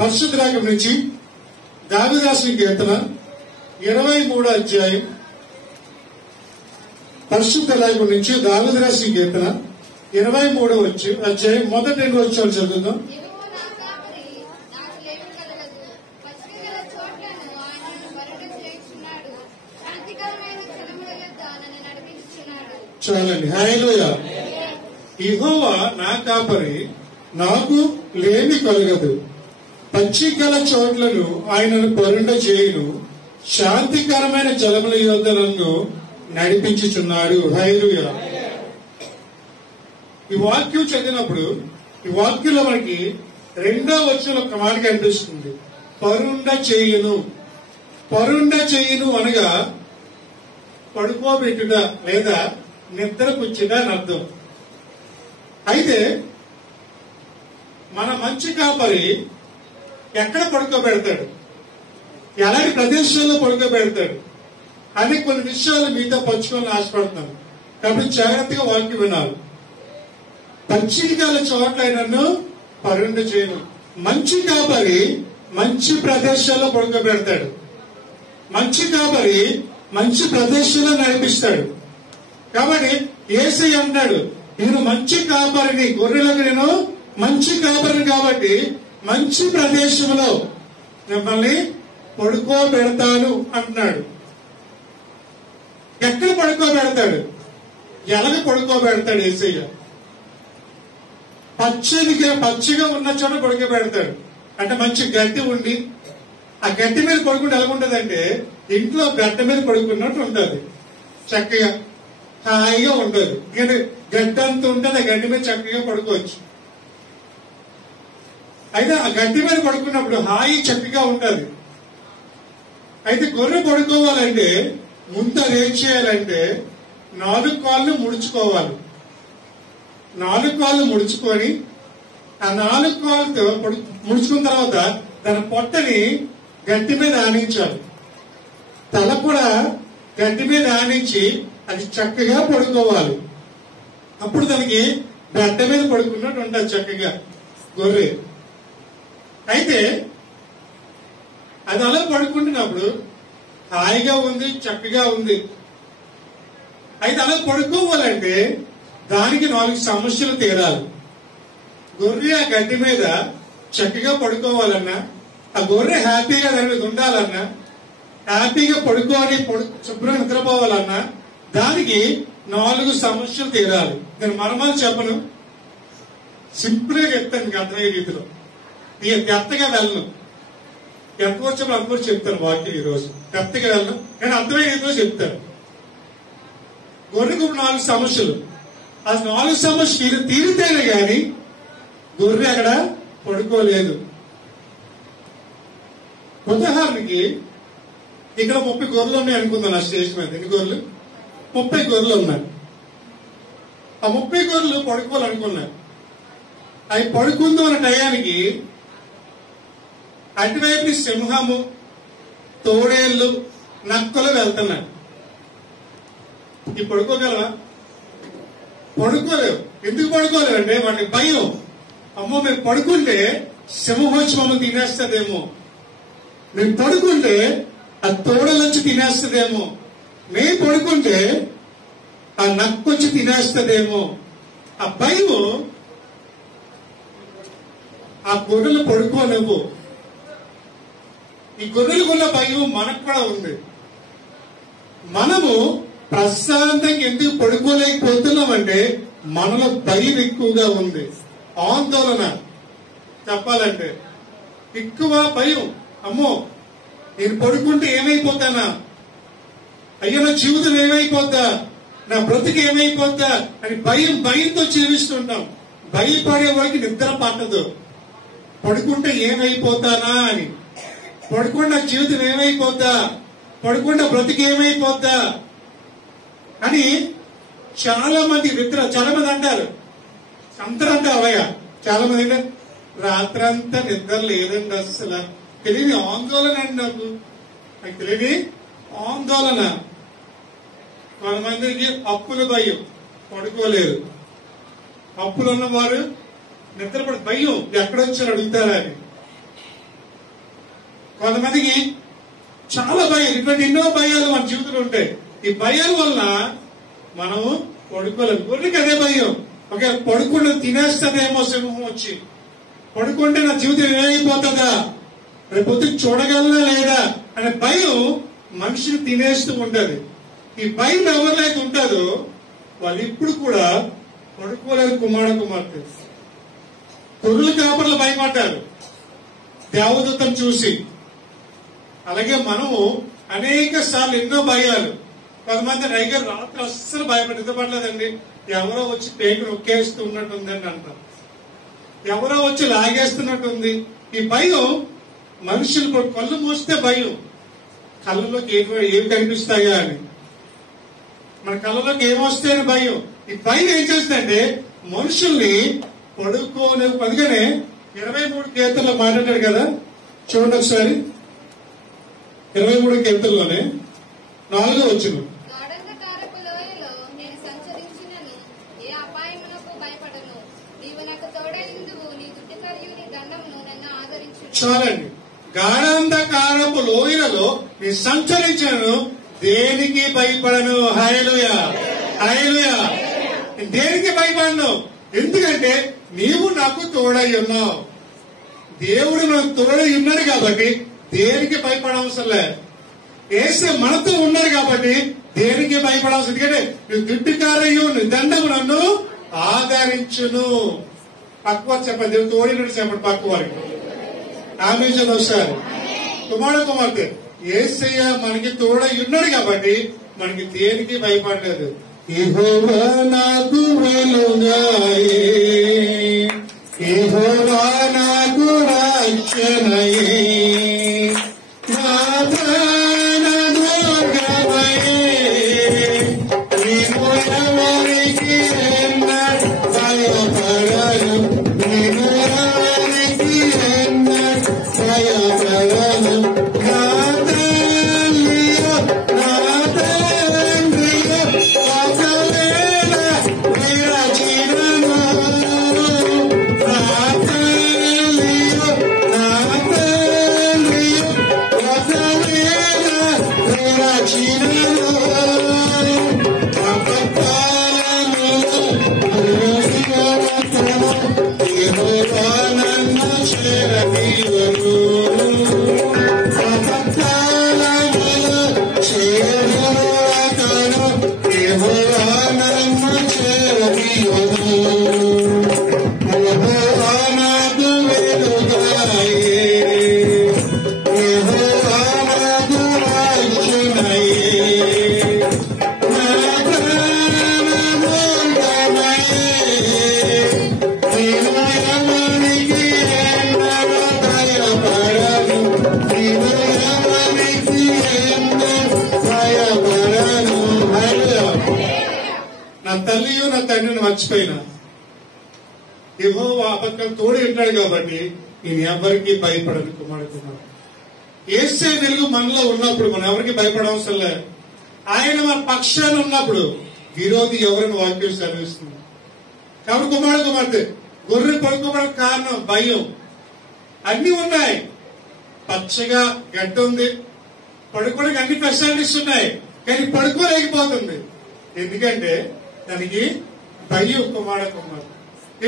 పరిశుద్ధ గ్రంథం నుంచి దావీదు రాసిన కీర్తన 23వ అధ్యాయం. పరిశుద్ధ గ్రంథం నుంచి దావీదు రాసిన కీర్తన 23వ అధ్యాయం మొదటి 2 వచనాలు చదువుదాం. చాలండి. హల్లెలూయా. యెహోవా నా కాపరి, నాకు లేమి కలగదు. పచ్చికల చోట్లను ఆయనను పరుండ చేయును, శాంతికరమైన జలముల యొద్ద నన్ను నడిపించుచున్నాడు. హల్లెలూయా. ఈ వాక్యం చదివినప్పుడు ఈ వాక్యంలో మనకి 2వ వచనంలో ఒక మాట కనిపిస్తుంది, పరుండ చేయును. పరుండ చేయును అనగా పడుకోబెట్టుట లేదా నిద్ర పుచ్చుట అని అర్థం. అయితే మన మంచి కాపరి ఎక్కడ పడుకోబెడతాడు, ఎలాంటి ప్రదేశాల్లో పడుకోబెడతాడు అని కొన్ని విషయాలు మీతో పంచుకోవాలని ఆశపడుతున్నాను. కాబట్టి జాగ్రత్తగా వాక్యం వినాలి. పచ్చికల చోట్ల నన్ను పరుండ చేయను. మంచి కాపరి మంచి ప్రదేశాల్లో పడుకోబెడతాడు. మంచి కాపరి మంచి ప్రదేశంలో నడిపిస్తాడు. కాబట్టి యేసయ్య అంటాడు, నేను మంచి కాపరిని, గొర్రెలకు నేను మంచి కాపరిని కాబట్టి మంచి ప్రదేశంలో మిమ్మల్ని పడుకోబెడతాను అంటున్నాడు. ఎక్కడ పడుకోబెడతాడు, ఎలాగ పడుకోబెడతాడు యేసయ్య? పచ్చిగా ఉన్న చోట పడుకోబెడతాడు. అంటే మంచి గడ్డి ఉండి ఆ గడ్డి మీద పడుకుంటే ఎలా ఉంటదంటే ఇంట్లో గడ్డ మీద పడుకున్నట్టు ఉంటుంది, చక్కగా హాయిగా ఉంటుంది. గడ్డి అంతా ఉంటుంది, ఆ గడ్డి మీద చక్కగా పడుకోవచ్చు. అయితే ఆ గడ్డి మీద పడుకున్నప్పుడు హాయి చక్కగా ఉంటుంది. అయితే గొర్రె పడుకోవాలంటే ముందు అది ఏం చేయాలంటే 4 కాళ్ళు ముడుచుకోవాలి. 4 కాళ్ళు ముడుచుకొని ఆ 4 కాళ్ళతో ముడుచుకున్న తర్వాత దాని పొట్టని గడ్డి మీద ఆనించాలి. తల కూడా గడ్డి మీద ఆనించి అది చక్కగా పడుకోవాలి. అప్పుడు దానికి గడ్డ మీద పడుకున్నట్టు ఉంటుంది చక్కగా గొర్రె. అయితే అది అలా పడుకుంటున్నప్పుడు హాయిగా ఉంది, చక్కగా ఉంది. అయితే అలా పడుకోవాలంటే దానికి 4 సమస్యలు తీరాలి. గొర్రె ఆ గడ్డి మీద చక్కగా పడుకోవాలన్నా, ఆ గొర్రె హ్యాపీగా దాని మీద ఉండాలన్నా, హ్యాపీగా పడుకోని శుభ్రంగా నిద్రపోవాలన్నా దానికి 4 సమస్యలు తీరాలి. నేను మరమాలు చెప్పను, సింపుల్ గా చెప్తాను మీకు అర్థమయ్యే రీతిలో. నేను డెప్త్గా వెళ్ళను, ఎంత వచ్చినప్పుడు అంత కూడా చెప్తాను వాక్యం. ఈ రోజు డెప్త్గా వెళ్ళను, నేను అర్థమయ్యే రీతిలో చెప్తాను. గొర్రెకు 4 సమస్యలు, ఆ 4 సమస్యలు తీరితేనే గాని గొర్రె అక్కడ పడుకోలేదు. ఉదాహరణకి ఇక్కడ 30 గొర్రెలు ఉన్నాయి అనుకుందాం. నా స్టేజ్ మీద ఎన్ని గొర్రెలు? 30 గొర్రెలు ఉన్నాయి. ఆ 30 గొర్రెలు పడుకోవాలనుకున్నాయి. అవి పడుకుందాం అనే టయానికి అటువైపు సింహము, తోడేళ్లు, నక్కలు వెళ్తున్నాయి. ఈ పడుకోగలవా? పడుకోలేవు. ఎందుకు పడుకోలేవు అంటే వాటికి భయం. అమ్మో మేము పడుకుంటే సింహం వచ్చి మమ్మల్ని తినేస్తుందేమో, మేము పడుకుంటే ఆ తోడలు వచ్చి తినేస్తుందేమో, మేము పడుకుంటే ఆ నక్కొచ్చి తినేస్తుందేమో. ఆ భయం ఆ గొర్రెలు పడుకోలేవు. ఈ గొర్రెలకున్న భయం మనకు కూడా ఉంది. మనము ప్రశాంతంగా ఎందుకు పడుకోలేకపోతున్నామంటే మనలో భయం ఎక్కువగా ఉంది, ఆందోళన. చెప్పాలంటే ఎక్కువ భయం. అమ్మో నేను పడుకుంటే ఏమైపోతానా, అయ్యో నా జీవితం ఏమైపోద్దా, నా బ్రతికి ఏమైపోద్దా అని భయంతో జీవిస్తుంటాం. భయపడే వాడికి నిద్ర పట్టదు. పడుకుంటే ఏమైపోతానా అని, పడుకుంటే నా జీవితం ఏమైపోద్దా, పడుకుంటే బ్రతికి ఏమైపోద్దా అని చాలా మంది అంటారు. అందరూ అంటారు అవయ్య. చాలా మంది అంటే రాత్రంతా నిద్ర లేదండి, అసలు తెలియని ఆందోళన అండి నాకు తెలియని ఆందోళన. కొంతమందికి అప్పుల భయం, పడుకోలేరు. అప్పులు ఉన్నవారు నిద్రపడి భయం, ఎక్కడొచ్చారు అడుగుతారా అని. కొంతమందికి చాలా భయం, ఇటువంటి ఎన్నో భయాలు మన జీవితంలో ఉంటాయి. ఈ భయాల వల్ల మనం పడుకోలేము. గొర్రెకి అదే భయం, ఓకే పడుకుంటే తినేస్తానేమో సింహం వచ్చి, పడుకుంటే నా జీవితం ఏమైపోతుందా, రేపొద్దు చూడగలనా లేదా అనే భయం మనిషిని తినేస్తూ ఉంటది. ఈ భయం ఎవరిలైతే ఉంటుందో వాళ్ళు ఇప్పుడు కూడా పడుకోలేరు. కుమార్తె గొర్రెల కాపర్లు భయపడ్డారు దేవదూతను చూసి. అలాగే మనము అనేక సార్లు ఎన్నో భయాలు, కొంతమంది రైగర్ రాత్రి అస్సలు నిద్రపడలేదండి, ఎవరో వచ్చి పేగు నొక్కేస్తూ ఉన్నట్టుందని అంటారు, ఎవరో వచ్చి లాగేస్తున్నట్టుంది. ఈ భయం మనుషులు కళ్ళు మూస్తే భయం, కళ్ళలోకి ఏమి కనిపిస్తాయా అని, మన కళ్ళలోకి ఏమొస్తాయని భయం. ఈ భయం ఏం చేస్తుందంటే మనుషుల్ని పడుకోని. అందుకనే 23 కీర్తనలో మాట్లాడాడు కదా, చూడండి ఒకసారి. 23 కీర్తనలోనే 4వ వచనం, చాలండి. గాఢాంధకారపు లోయలలో నీ సంచరించను, దేనికి భయపడను. హల్లెలూయా, హల్లెలూయా. దేనికి భయపడను, ఎందుకంటే నీవు నాకు తోడై ఉన్నావు. దేవుడు నాకు తోడై ఉన్నాడు కాబట్టి దేనికి భయపడవసరం లేదు. యేసు మనతో ఉన్నాడు కాబట్టి దేనికి భయపడవలసింది. ఎందుకంటే నువ్వు దుడ్డుకారయ్యు నీ దండము నన్ను ఆదరించును. పక్కవారు చెప్పండి, దేవుడు తోడినట్టు చెప్పండి పక్క వారికి. ఆమె ఒకసారి కుమార్తె యేసయ్య మనకి తోడై ఉన్నాడు కాబట్టి మనకి దేనికి భయపడలేదు. యెహోవా నాకు వెలుగాయే, యెహోవా నాకు రక్షణయే, నా ప్రాణ దుర్గమయే, నేను ఎవరికి భయపడను, నేను ఎవరికి భయపడను. నా తల్లియో నా తండ్రియో ఒకవేళ విరచినను, నా తల్లియో నా తండ్రియో ఒకవేళ విరచినను, యెహోవా నన్ను చేరదీయును, యెహోవా నన్ను చేరదీయును. యెహోవా నాకు వెలుగాయే, యెహోవా నాకు రక్షణయే, నా ప్రాణదుర్గమయే, నేను ఎవరికి భయపడను, నేను ఎవరికి భయపడను. నా తల్లియో నా తండ్రిని మర్చిపోయినా యెహోవా అబద్ధం తోడు ఉంటాడు కాబట్టి నేను ఎవరికి భయపడను. కుమారుడు యేసే వెలుగు మనలో ఉన్నప్పుడు మనం ఎవరికి భయపడవసరం లేదు. ఆయన మన పక్షాన ఉన్నప్పుడు విరోధి ఎవరిని వాక్యం చదివిస్తుంది. కాబట్టి కుమార్తె గొర్రె పడుకోవడానికి కారణం భయం. అన్ని ఉన్నాయి, పచ్చగా గడ్డ ఉంది, పడుకోవడానికి అన్ని ఫెసిలిటీస్ ఉన్నాయి, కానీ పడుకోలేకపోతుంది. ఎందుకంటే దానికి భయం. కుమార్తె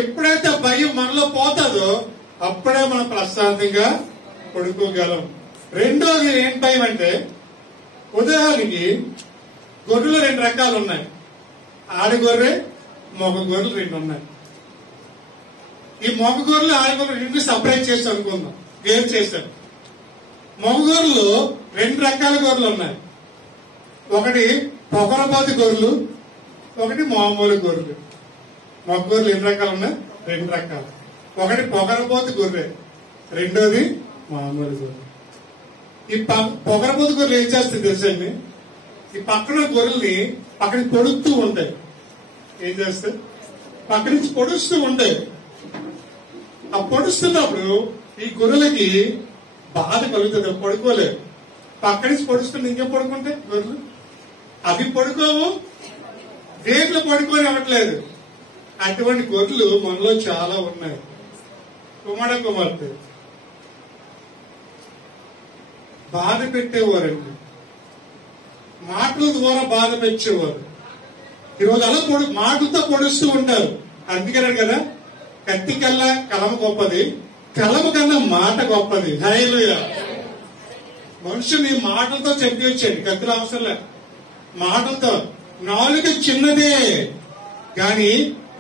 ఎప్పుడైతే భయం మనలో పోతుందో అప్పుడే మనం ప్రశాంతంగా పడుకోగలం. రెండోది ఏం భయం అంటే, ఉదాహరణకి గొర్రెలు 2 రకాలు ఉన్నాయి, ఆడగొర్రె మగ గొర్రెలు 2 ఉన్నాయి. ఈ మగ గొర్రెలు ఆడగొర్రెలు 2 సపరేట్ చేసి అనుకుందాం, వేరు చేశారు. మగ గొర్రెలు 2 రకాల గొర్రెలు ఉన్నాయి, ఒకటి పొగరబాతి గొర్రెలు, ఒకటి మామూలు గొర్రెలు. మగ గొర్రెలు ఎన్ని రకాలు ఉన్నాయి? 2 రకాలు. ఒకటి పొగరబోతు గొర్రె, రెండోది మామూలు గొర్రె. ఈ పొగరబోతు గొర్రెలు ఏం చేస్తుంది తెలుసండి, ఈ పక్కన గొర్రెల్ని పక్కన పొడుస్తూ ఉంటాయి. ఏం చేస్తాయి? పక్క నుంచి పొడుస్తూ ఉంటాయి. ఆ పొడుస్తున్నప్పుడు ఈ గొర్రెలకి బాధ కలుగుతుంది, పడుకోలేదు. పక్క నుంచి పొడుస్తుంది, ఇంకేం పడుకుంటే గొర్రెలు అవి పడుకోవు, వేర్లు పడుకొని అవ్వట్లేదు. అటువంటి గొర్రెలు మనలో చాలా ఉన్నాయి. కుమార్తె బాధ పెట్టేవారండి, మాటల ద్వారా బాధ పెట్టేవారు. ఈరోజు అలా మాటలతో పొడుస్తూ ఉంటారు. అందుకనే కదా కత్తి కల్లా కలమ గొప్పది, కలమ కన్నా మాట గొప్పది. హల్లెలూయా. మనుషుని మాటలతో చెప్పొచ్చండి, కత్తులు అవసరం లేదు. మాటలతో నాలుక చిన్నదే గాని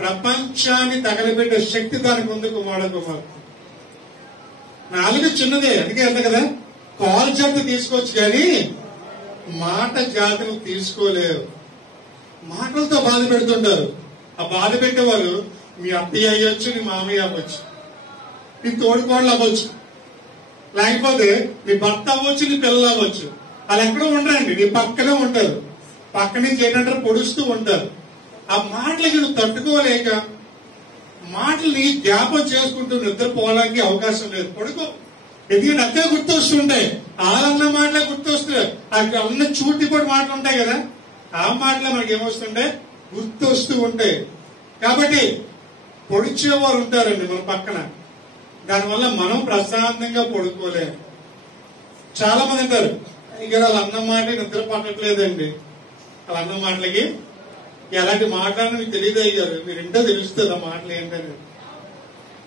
ప్రపంచాన్ని తగలబెట్టే శక్తి దానికి ఉంది. కుమార్ నాలుక చిన్నదే, అందుకే అంట కదా కాలు జాతి తీసుకోవచ్చు కానీ మాట జాతిని తీసుకోలేవు. మాటలతో బాధ పెడుతుంటారు. ఆ బాధ పెట్టేవారు మీ అత్తయ్య అయ్యొచ్చు, నీ మామయ్య అవ్వచ్చు, నీ తోడుకోళ్ళు అవ్వచ్చు, లేకపోతే నీ భర్త అవ్వచ్చు, నీ పిల్లలు అవ్వచ్చు. వాళ్ళు ఎక్కడో ఉండరండి, నీ పక్కనే ఉంటారు. పక్క నుంచి ఏంటంటారు పొడుస్తూ ఉంటారు. ఆ మాటలకి నువ్వు తట్టుకోలేక మాటల్ని జ్ఞాపం చేసుకుంటూ నిద్రపోవడానికి అవకాశం లేదు. పడుకో, ఎందుకంటే అదే గుర్తొస్తుంటాయి. వాళ్ళన్న మాటలే గుర్తొస్తాయి. అన్న చూటిపోటి మాటలు ఉంటాయి కదా, ఆ మాటలే మనకి ఏమొస్తుంటాయి, గుర్తొస్తూ ఉంటాయి. కాబట్టి పొడిచేవారు ఉంటారండి మన పక్కన. దానివల్ల మనం ప్రశాంతంగా పడుకోలేము. చాలా మంది అంటారు ఇక్కడ వాళ్ళ అన్న మాట నిద్ర పట్టట్లేదండి. వాళ్ళ అన్న మాటలకి ఎలాంటి మాట్లాడినా మీకు తెలియదు అయ్యారు, మీరు ఇంటో తెలుస్తుంది ఆ మాటలు ఏంటని.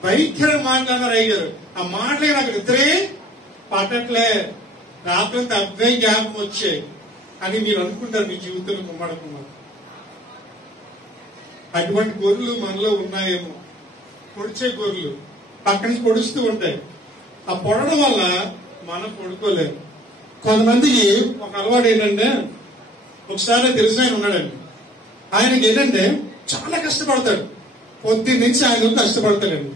భయంకర మాట్లాడారు అయ్యారు. ఆ మాటలకి నాకు నిద్రే పట్టట్లే, రాత్రంతా అవ్వే జ్ఞాపకం వచ్చాయి అని మీరు అనుకుంటారు మీ జీవితంలో కుమ్మడకున్నారు. అటువంటి గొర్రెలు మనలో ఉన్నాయేమో, పొడిచే గొర్రెలు పక్క నుంచి పొడుస్తూ ఉంటాయి. ఆ పొడడం వల్ల మనం పడుకోలేము. కొంతమందికి ఒక అలవాటు ఏంటంటే, ఒకసారి తెలిసిన ఆయన ఉన్నాడండి. ఆయనకి ఏంటంటే చాలా కష్టపడతాడు, పొద్దున్న నుంచి ఆయన కష్టపడతాడండి.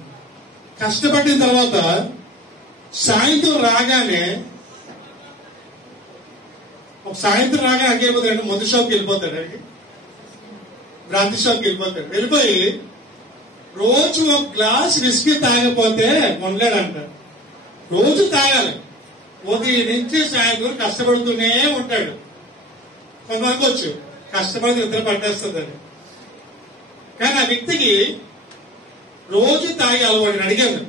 కష్టపడిన తర్వాత సాయంత్రం రాగానే వెళ్ళిపోతాడు. మందు షాప్కి వెళ్ళిపోతాడు, బ్రాంతి షాప్కి వెళ్ళిపోతాడు. వెళ్ళిపోయి రోజు ఒక గ్లాస్ విస్కీ తాగకపోతే ఉండలేడంట. రోజు తాగాలి. ఉదయం నుంచి సాయంత్రం కష్టపడుతూనే ఉంటాడు. కొంతమందికి వచ్చు కష్టపడి నిద్ర పట్టేస్తుంది. కానీ ఆ వ్యక్తికి రోజు తాగి అలవాటు. అడిగాను,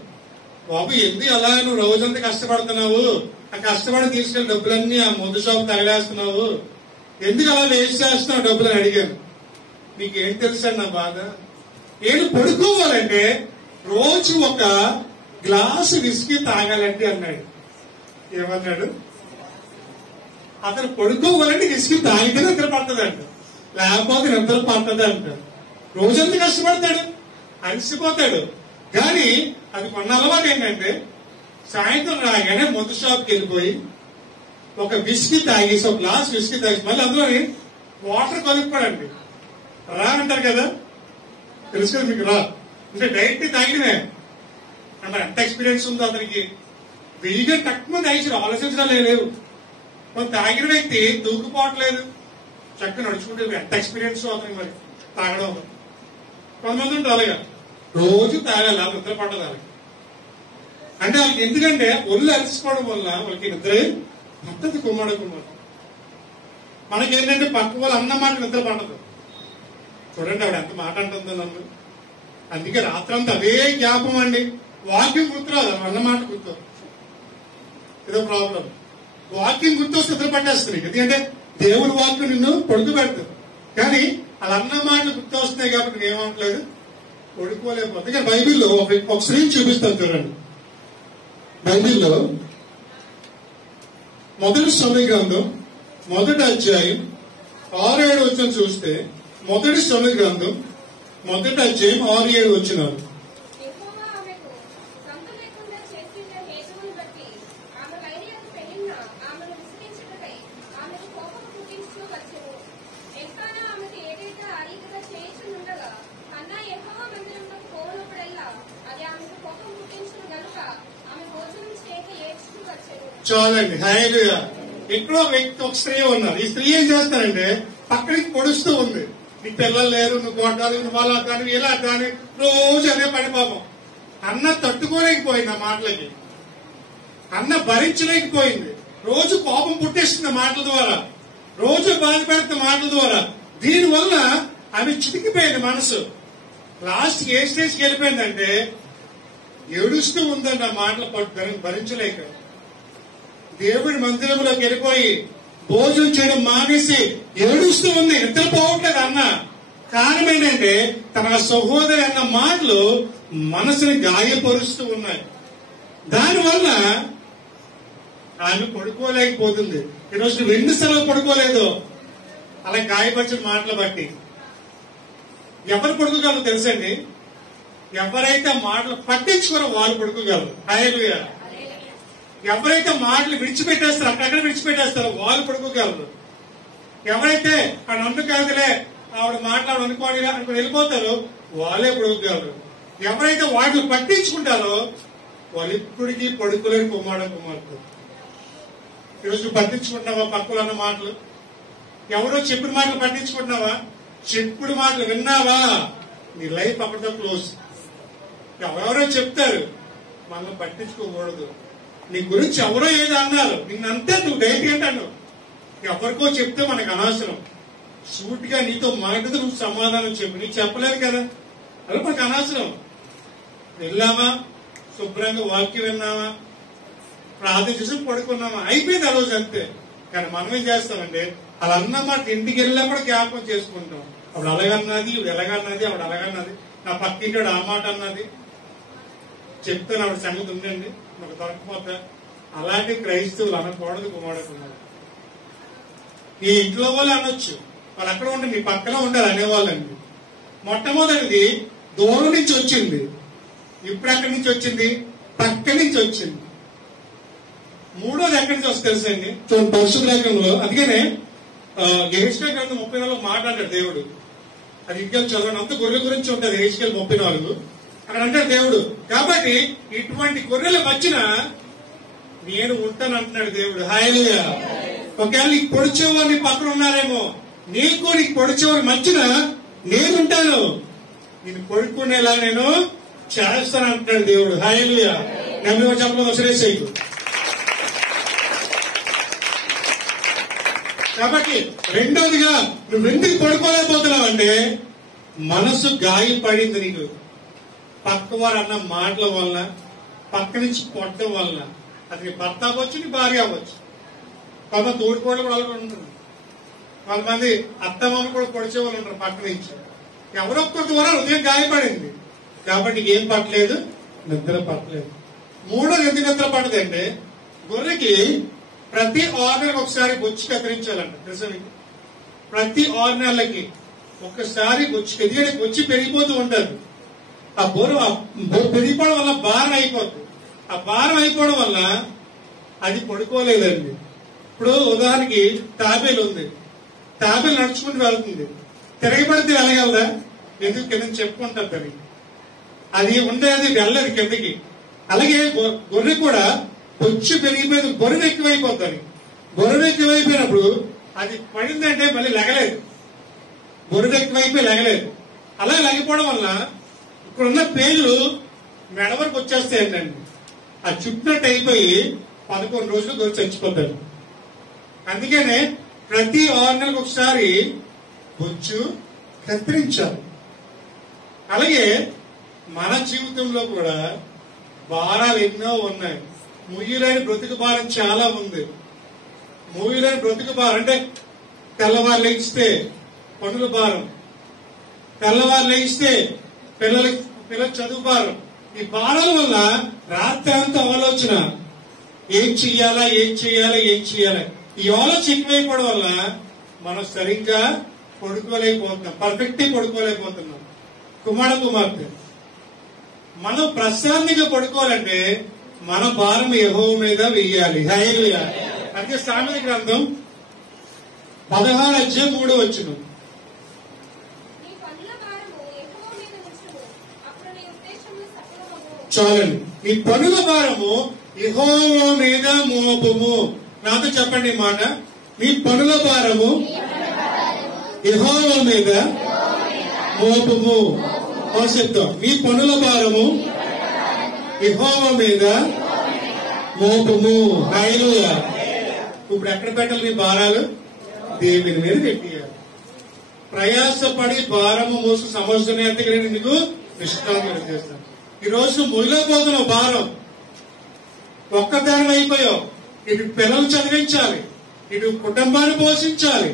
బాబు ఎందుకు అలా నువ్వు రోజంతా కష్టపడుతున్నావు, ఆ కష్టపడి తీసుకెళ్లి డబ్బులన్నీ ఆ మందు షాప్ తగలేస్తున్నావు, ఎందుకు అలా వేస్ట్ చేస్తున్నావు డబ్బులని అడిగాను. నీకేం తెలుసండి నా బాధ, నేను పడుకోవాలంటే రోజు ఒక గ్లాసు విస్కీ తాగాలంటే అన్నాడు. ఏమన్నాడు, అతను పడుకోవాలంటే విస్కీ తాగితే నిద్ర పడుతుందంట, లేకపోతే నిద్ర పడుతుంది అంట. రోజంతా కష్టపడతాడు, అలసిపోతాడు. కానీ అది కొన్న అలవాటు ఏంటంటే సాయంత్రం రాగానే మందు షాప్కి వెళ్ళిపోయి ఒక విస్కీ తాగేసి, ఒక గ్లాస్ విస్కీ తాగేసి మళ్ళీ అందులో వాటర్ కలుపుకోడండి. రా అంటారు కదా, తెలుసు కదా మీకు, రా అంటే డైరెక్ట్ తాగినవే. మరి ఎంత ఎక్స్పీరియన్స్ ఉందో అతనికి. వెయ్యిగా తక్కువ తాగి ఆలోచించడం లేవు. మరి తాగిన వ్యక్తి దూకుపోవట్లేదు, చక్కగా నడుచుకుంటే ఎంత ఎక్స్పీరియన్స్ అతనికి మరి తాగడం. కొంతమంది ఉంటారు అలాగా, రోజు తాగాలి, నిద్ర పట్టదు వాళ్ళకి. అంటే వాళ్ళకి ఎందుకంటే ఒళ్ళు అలసిపోవడం వల్ల వాళ్ళకి నిద్ర పట్టదు. కుమ్మడం మనకేంటంటే పక్క వాళ్ళు అన్న మాట నిద్ర పట్టదు. చూడండి ఆవిడ ఎంత మాట అంటుందో నన్ను. అందుకే రాత్రంతా అదే జ్ఞాపం అండి. వాక్యం గుర్తురాదు, అన్నమాట గుర్తు. ఇదో ప్రాబ్లం. వాక్యం గుర్తొస్తే నిద్ర పట్టేస్తుంది, ఎందుకంటే దేవుని వాక్యం నిన్ను పడుకు పెడుతుంది. కానీ అలా అన్న మాటలు గుర్తు వస్తున్నాయి కాబట్టి నేనేమనట్లేదు, పడుకోలేకపోతే. కానీ బైబిల్లో ఒక స్త్రీని చూపిస్తాను చూడండి. బైబిల్లో మొదటి సమయ గ్రంథం 1వ అధ్యాయం 6-7 వచ్చిన చూస్తే, మొదటి సమయ గ్రంథం 1వ అధ్యాయం 6-7 వచ్చినారు. చాలండి, హల్లెలూయా. ఎక్కడో వ్యక్తి, ఒక స్త్రీ ఉన్నారు. ఈ స్త్రీ ఏం చేస్తారంటే పక్కనికి పొడుస్తూ ఉంది. నీ పిల్లలు లేరు, నువ్వు కొట్టాలి, నువ్వు అలా కానీ ఇలా కానీ రోజు అనే పని. పాపం అన్న తట్టుకోలేకపోయింది ఆ మాటలకి, అన్న భరించలేకపోయింది. రోజు కోపం పుట్టేస్తుంది మాటల ద్వారా, రోజు బాధ పెడుతున్న మాటల ద్వారా. దీనివల్ల ఆమె చితికిపోయింది మనసు. లాస్ట్ ఏ స్టేజ్కి వెళ్ళిపోయిందంటే ఏడుస్తూ ఉందండి ఆ మాటలు భరించలేక. దేవుడి మందిరంలోకి వెళ్ళిపోయి భోజనం చేయడం మానేసి ఏడుస్తూ ఉంది, నిద్రపోవట్లేదు అన్న. కారణం ఏంటంటే తన సహోదరి అన్న మాటలు మనసుని గాయపరుస్తూ ఉన్నాయి. దానివల్ల ఆమె పడుకోలేకపోతుంది. ఈరోజు నువ్వు ఎన్నిసార్లు పడుకోలేదు అలా గాయపరిచిన మాటలు బట్టి. ఎవరు పడుకోగలరు తెలుసండి? ఎవరైతే మాటలు పట్టించుకోరో వాళ్ళు పడుకోగలరు. హల్లెలూయా. ఎవరైతే మాటలు విడిచిపెట్టేస్తారో, అక్కడక్కడ విడిచిపెట్టేస్తారో వాళ్ళు పడుకోగలరు. ఎవరైతే ఆ నందు కాదులే ఆవిడ మాట్లాడు అనుకోని అనుకుని వెళ్ళిపోతారో వాళ్ళే పడుకోగలరు. ఎవరైతే వాటిని పట్టించుకుంటారో వాళ్ళు ఇప్పటికీ పడుకోలేని కుమార్తె. ఈరోజు పట్టించుకుంటున్నావా పక్కలు అన్న మాటలు? ఎవరో చెప్పిన మాటలు పట్టించుకుంటున్నావా? చెప్పుడు మాటలు విన్నావా? నీ లైఫ్ అప్పటితో క్లోజ్. ఎవరెవరో చెప్తారు, మనం పట్టించుకోకూడదు. నీ గురించి ఎవరో ఏదో అన్నారు, నిన్నంతే నువ్వు డైరెక్ట్ అంటాను. ఎవరికో చెప్తే మనకు అనవసరం. సూటిగా నీతో మాటతో నువ్వు సమాధానం చెప్పు. నీకు చెప్పలేదు కదా, అది మనకు అనవసరం. వెళ్ళామా, శుభ్రంగా వాక్యం విన్నామా, ప్రార్థన చేసి పడుకున్నామా, అయిపోయింది ఆ రోజు అంతే. కానీ మనం ఏం చేస్తామంటే అలా అన్నమాట ఇంటికి వెళ్ళా కూడా జ్ఞాపకం చేసుకుంటాం. అప్పుడు అలాగన్నది, ఇప్పుడు ఎలాగన్నది, ఆవిడ అలాగన్నది, నా పక్కింటాడు ఆ మాట అన్నది, చెప్తాను ఆవిడ సంగతి ఉండండి మనకు దొరకపోతే. అలాంటి క్రైస్తవులు అనకూడదు కుమారుడు. నీ ఇంట్లో వాళ్ళు అనొచ్చు, వాళ్ళు అక్కడ ఉండి నీ పక్కన ఉండాలి అనేవాళ్ళండి. మొట్టమొదటిది దూరం నుంచి వచ్చింది, ఇప్పుడు ఎక్కడి నుంచి వచ్చింది? పక్క నుంచి వచ్చింది. మూడోది ఎక్కడి నుంచి వస్తుంది తెలుసండి? పరిశుద్ధ లేఖనంలో, అందుకనే యెహెజ్కేలు గ్రంథం 34 మాట్లాడాడు దేవుడు. అది ఇంకా చదవండి, అంత గొర్రెల గురించి ఉంటుంది యెహెజ్కేలు 34. అక్కడ అంటాడు దేవుడు, కాబట్టి ఇటువంటి గొర్రెల మధ్యన నేను ఉంటాను అంటున్నాడు దేవుడు. హల్లెలూయా. ఒకవేళ నీకు పొడిచేవారు నీ పక్కన ఉన్నారేమో, నీకు పొడిచేవారి మధ్యన నేనుంటాను, నేను పడుకునేలా నేను చేస్తాను అంటున్నాడు దేవుడు. హల్లెలూయా. నేను చెప్పలేదు శ్రేష్. కాబట్టి రెండోదిగా నువ్వు ఎందుకు పడుకోలేకపోతున్నావు అంటే మనసు గాయపడింది నీకు. పక్కవారు అన్న మాటల వల్ల, పక్క నుంచి కొట్టడం వల్ల. అది నీ భర్త అవ్వచ్చు, నీ భార్య అవ్వచ్చు. కొంత తోడుకోవడం వాళ్ళు కూడా ఉంటారు. కొంతమంది అత్తమామ కూడా పొడిచే వాళ్ళు ఉంటారు పక్క నుంచి. ఎవరో ఒక్క ద్వారా హృదయం గాయపడింది కాబట్టి ఏం పట్టలేదు, నిద్ర పట్టలేదు. మూడోది ఎందుకు నిద్ర పట్టదంటే గొర్రెకి ప్రతి 6 నెలలకు ఒకసారి బొచ్చు కత్తిరించాలంట. తెలుసా మీకు? ప్రతి 6 నెలలకి ఒక్కసారి బొచ్చు, ఎందుకంటే బొచ్చు పెరిగిపోతూ ఉంటుంది. ఆ పెరిగిపోవడం వల్ల భారం అయిపోతుంది. ఆ భారం అయిపోవడం వల్ల అది పడుకోలేదండి. ఇప్పుడు ఉదాహరణకి తాబేలు ఉంది, తాబేలు నడుచుకుంటూ వెళ్తుంది, తిరగబడితే వెళ్ళగలదా? ఎందుకు కింద చెప్పుకుంటుంది దానికి, అది ఉండేది వెళ్ళదు కిందకి. అలాగే గొర్రె కూడా బొచ్చు పెరిగిపోయింది, బరువు ఎక్కువైపోతుంది. బరువు ఎక్కువైపోయినప్పుడు అది పడిందంటే మళ్ళీ లెగలేదు, బరువు ఎక్కువైపోయి లెగలేదు. అలా లెగిపోవడం వల్ల ఇక్కడున్న పేర్లు మెడ వరకు వచ్చేస్తాయండి. ఆ చుట్టినట్టు అయిపోయి 11 రోజులు గొర్రె చచ్చిపోతాడు. అందుకనే ప్రతి 6 నెలలకు ఒకసారి బొచ్చు కత్తిరించాలి. అలాగే మన జీవితంలో కూడా భారాలు ఎన్నో ఉన్నాయి. ముయ్యలేని బ్రతుకు భారం చాలా ఉంది. ముయ్యలేని బ్రతుకు భారం అంటే తెల్లవారు లేస్తే పనుల భారం, తెల్లవారు లేస్తే పిల్లల చదువు భారం. ఈ భారాల వల్ల రాత్రి అంతా ఆలోచన, ఏం చెయ్యాలా ఏం చెయ్యాలా ఏం చెయ్యాలా. ఈ ఆలోచన ఎక్కువైపోవడం వల్ల మనం సరిగ్గా పడుకోలేకపోతున్నాం, పర్ఫెక్ట్ పడుకోలేకపోతున్నాం. కుమార్తె మనం ప్రశాంతంగా పడుకోవాలంటే మన భారం యెహోవా మీద వెయ్యాలి. హల్లెలూయా. అంటే సామెత గ్రంథం 16:3 చాలండి. నీ పనుల భారము యెహోవా మీద మోపము. నాతో చెప్పండి ఈ మాట, నీ పనుల భారము యెహోవా మీద మోపము. చెప్తాం, నీ పనుల భారము యెహోవా మీద మోపము. హల్లెలూయా. ఇప్పుడు ఎక్కడ పెట్టాలి నీ భారాలు? దేవుని మీద పెట్టేయాలి. ప్రయాసపడి భారము మోసు సమస్యను ఎత్తగా నీకు విశ్రాంతి చేస్తాను. ఈ రోజు మొదలైపోతున్నావు భారం, ఒక్కదాని అయిపోయావు. ఇటు పిల్లలు చదివించాలి, ఇటు కుటుంబాన్ని పోషించాలి,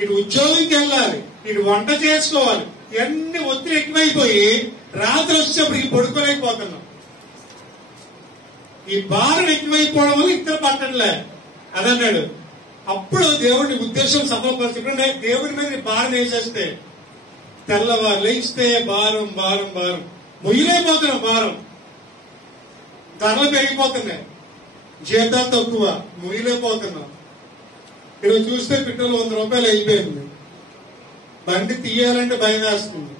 ఇటు ఉద్యోగంకి వెళ్ళాలి, ఇటు వంట చేసుకోవాలి. ఇవన్నీ ఒత్తిడి ఎక్కువైపోయి రాత్రి వచ్చేప్పుడు ఈ పడుకోలేకపోతున్నాం. ఈ భారం ఎక్కువైపోవడం వల్ల ఇద్దరు పట్టడంలే అదన్నాడు. అప్పుడు దేవుడి ఉద్దేశం సఫలపరచకుండా దేవుడి మీద భారం వేసేస్తే తెల్లవారు లేస్తే భారం భారం భారం మొయ్యలేకపోతున్నాం. భారం ధరలు పెరిగిపోతున్నాయి, జీతాలు తక్కువ, మొయ్యలేకపోతున్నాం. ఈరోజు చూస్తే పెట్రోల్ 100 రూపాయలు అయిపోయింది. బండి తీయాలంటే భయం వేస్తుంది.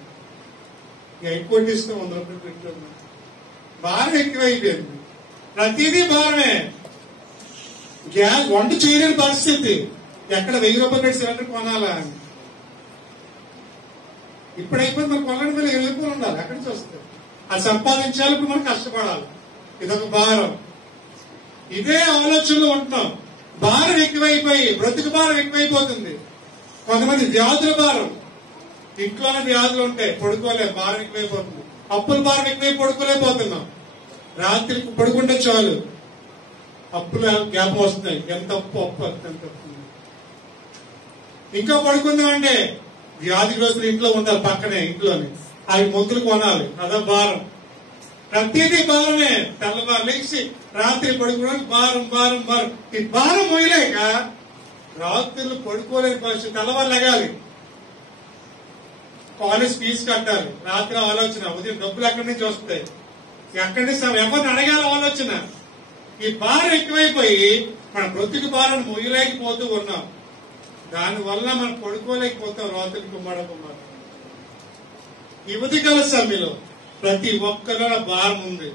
కొట్టిస్తే 100 రూపాయలు పెట్రోల్. భారం ఎక్కువైపోయింది, ప్రతిదీ భారమే. గ్యాస్ వంట చేయలేని పరిస్థితి. ఎక్కడ 1000 రూపాయలు పెట్టి సిలిండర్ కొనాలా అని. ఇప్పుడైపోయింది మనకు కొనడానికి 20 రూపాయలు ఉండాలి. అక్కడి నుంచి వస్తే అది సంపాదించాలి, ఇప్పుడు మనం కష్టపడాలి. ఇదొక భారం. ఇదే ఆలోచనలో ఉంటున్నాం. భారం ఎక్కువైపోయి బ్రతుకు భారం ఎక్కువైపోతుంది. కొంతమంది వ్యాధుల భారం, ఇంట్లోనే వ్యాధులు ఉంటాయి, పడుకోలే, భారం ఎక్కువైపోతుంది. అప్పుల భారం ఎక్కువై పడుకోలేకపోతున్నాం. రాత్రి పడుకుంటే చాలు అప్పులు జ్ఞాపకం వస్తున్నాయి. ఎంత అప్పు ఎంత అప్పు. ఇంకా పడుకుందామంటే వ్యాధిగ్రస్తులు ఇంట్లో ఉండాలి, పక్కనే ఇంట్లోనే. అవి మందులు కొనాలి, అదో భారం. ప్రతిదీ భారమే. తెల్లవారు లేచి రాత్రి పడుకోవడానికి భారం భారం భారం. ఈ భారం మొయ్యలేక రాత్రులు పడుకోలేని పరిస్థితి. తెల్లవారు లెగాలి, కాలేజ్ ఫీజు కట్టాలి, రాత్రి ఆలోచన, ఉదయం డబ్బులు ఎక్కడి నుంచి వస్తాయి, ఎక్కడి నుంచి ఎవరిని అడగాల ఆలోచన. ఈ భారం ఎక్కువైపోయి మన బ్రతుకు భారం మొయ్యలేకపోతూ ఉన్నాం. దానివల్ల మనం పడుకోలేకపోతాం. రాత్రి కుమ్మాడ కుమ్మాడ. ఈ ఉదయకాల సమయంలో ప్రతి ఒక్కరిలో భారం ఉంది,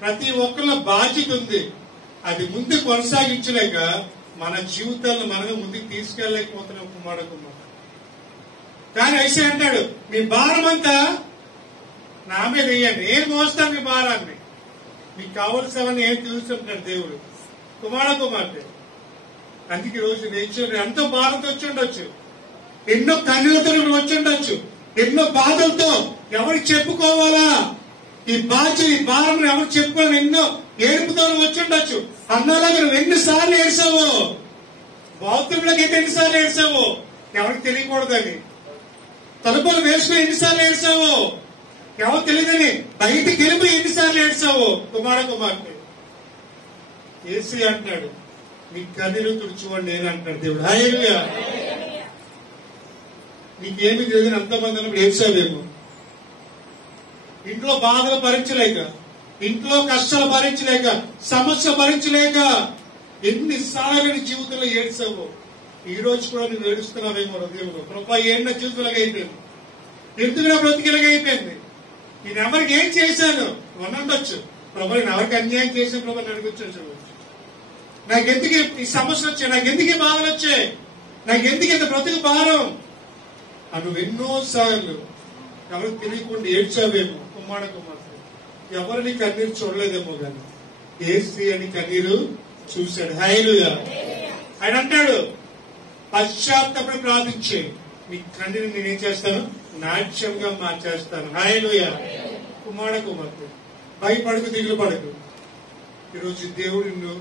ప్రతి ఒక్కరిలో బాధ్యత ఉంది. అది ముందు కొనసాగించలేక మన జీవితాలను మనమే ముందుకు తీసుకెళ్లలేకపోతున్నాం. కుమ్మాడ కుమ్మాడ. కానీ ఐసే అంటాడు, మీ భారం అంతా నా మీద వేయండి, నేను మోస్తాను మీ భారాన్ని. మీకు కావలసినవన్నీ ఏం తెలుస్తుంటాడు దేవుడు. కుమార కుమార్తె అందుకే రోజు నేర్చుకుని ఎంతో బాధతో వచ్చి ఉండొచ్చు, ఎన్నో కన్నీళ్లతో వచ్చి ఉండొచ్చు, ఎన్నో బాధలతో ఎవరికి చెప్పుకోవాలా ఈ బాధ్యత, ఈ భారం ఎవరు చెప్పుకోవాలి, ఎన్నో ఏడుపుతో వచ్చి ఉండొచ్చు. అన్నలాగా నువ్వు ఎన్నిసార్లు ఏడ్చావో, బాత్రూంలోకి ఎన్నిసార్లు ఏడ్చావో ఎవరికి తెలియకూడదని, తలుపులు వేసుకుని ఎన్నిసార్లు ఏడ్చావో ఎవరు తెలియదని, బయటికి వెళ్ళి ఎన్నిసార్లు ఏడ్చావో. కుమార కుమార్తె ఏసీ అంటాడు, నీ కన్నీరు తుడుచుకోండి నేను అంటాడు దేవుడు. హల్లెలూయా. నీకేమి తెలియని అంతమంది అన్నప్పుడు ఏడ్చావేమో. ఇంట్లో బాధలు భరించలేక, ఇంట్లో కష్టాలు భరించలేక, సమస్య భరించలేక ఎన్నిసార్లు నీ జీవితంలో ఏడ్చావో. ఈ రోజు కూడా నువ్వు ఏడుస్తున్నావేమో హృదయంలో. ప్రభా ఏం నా జీవితంలాగా అయిపోయింది, ఎందుకు నా బ్రతికిలాగా అయిపోయింది, నేను ఎవరికి ఏం చేశాను ఉండొచ్చు. ప్రభా నేను ఎవరికి అన్యాయం చేశాను ప్రభా నేను అడుగుచ్చు. నాకెందుకు ఈ సమస్యలు వచ్చాయి, నాకెందుకు ఈ బాధలు వచ్చాయి, నాకెందుకు ఇంత బ్రతుకు భారం అని నువ్వు ఎన్నోసార్లు ఎవరికి తెలియకుండా ఏడ్చావేమో. కుమ్మాడ కుమార్తె ఎవరిని కన్నీరు చూడలేదేమో కానీ ఏసీ అని కన్నీరు చూశాడు. హల్లెలూయా. ఆయన అంటాడు, పశ్చాత్తాపడి ప్రార్థించే నీ కన్నీరు నేనేం చేస్తాను, నాట్యంగా మార్చేస్తాను. హల్లెలూయా. కుమార కుమార్తె భయపడకు, దిగులు పడకు. ఈరోజు దేవుడు నిన్ను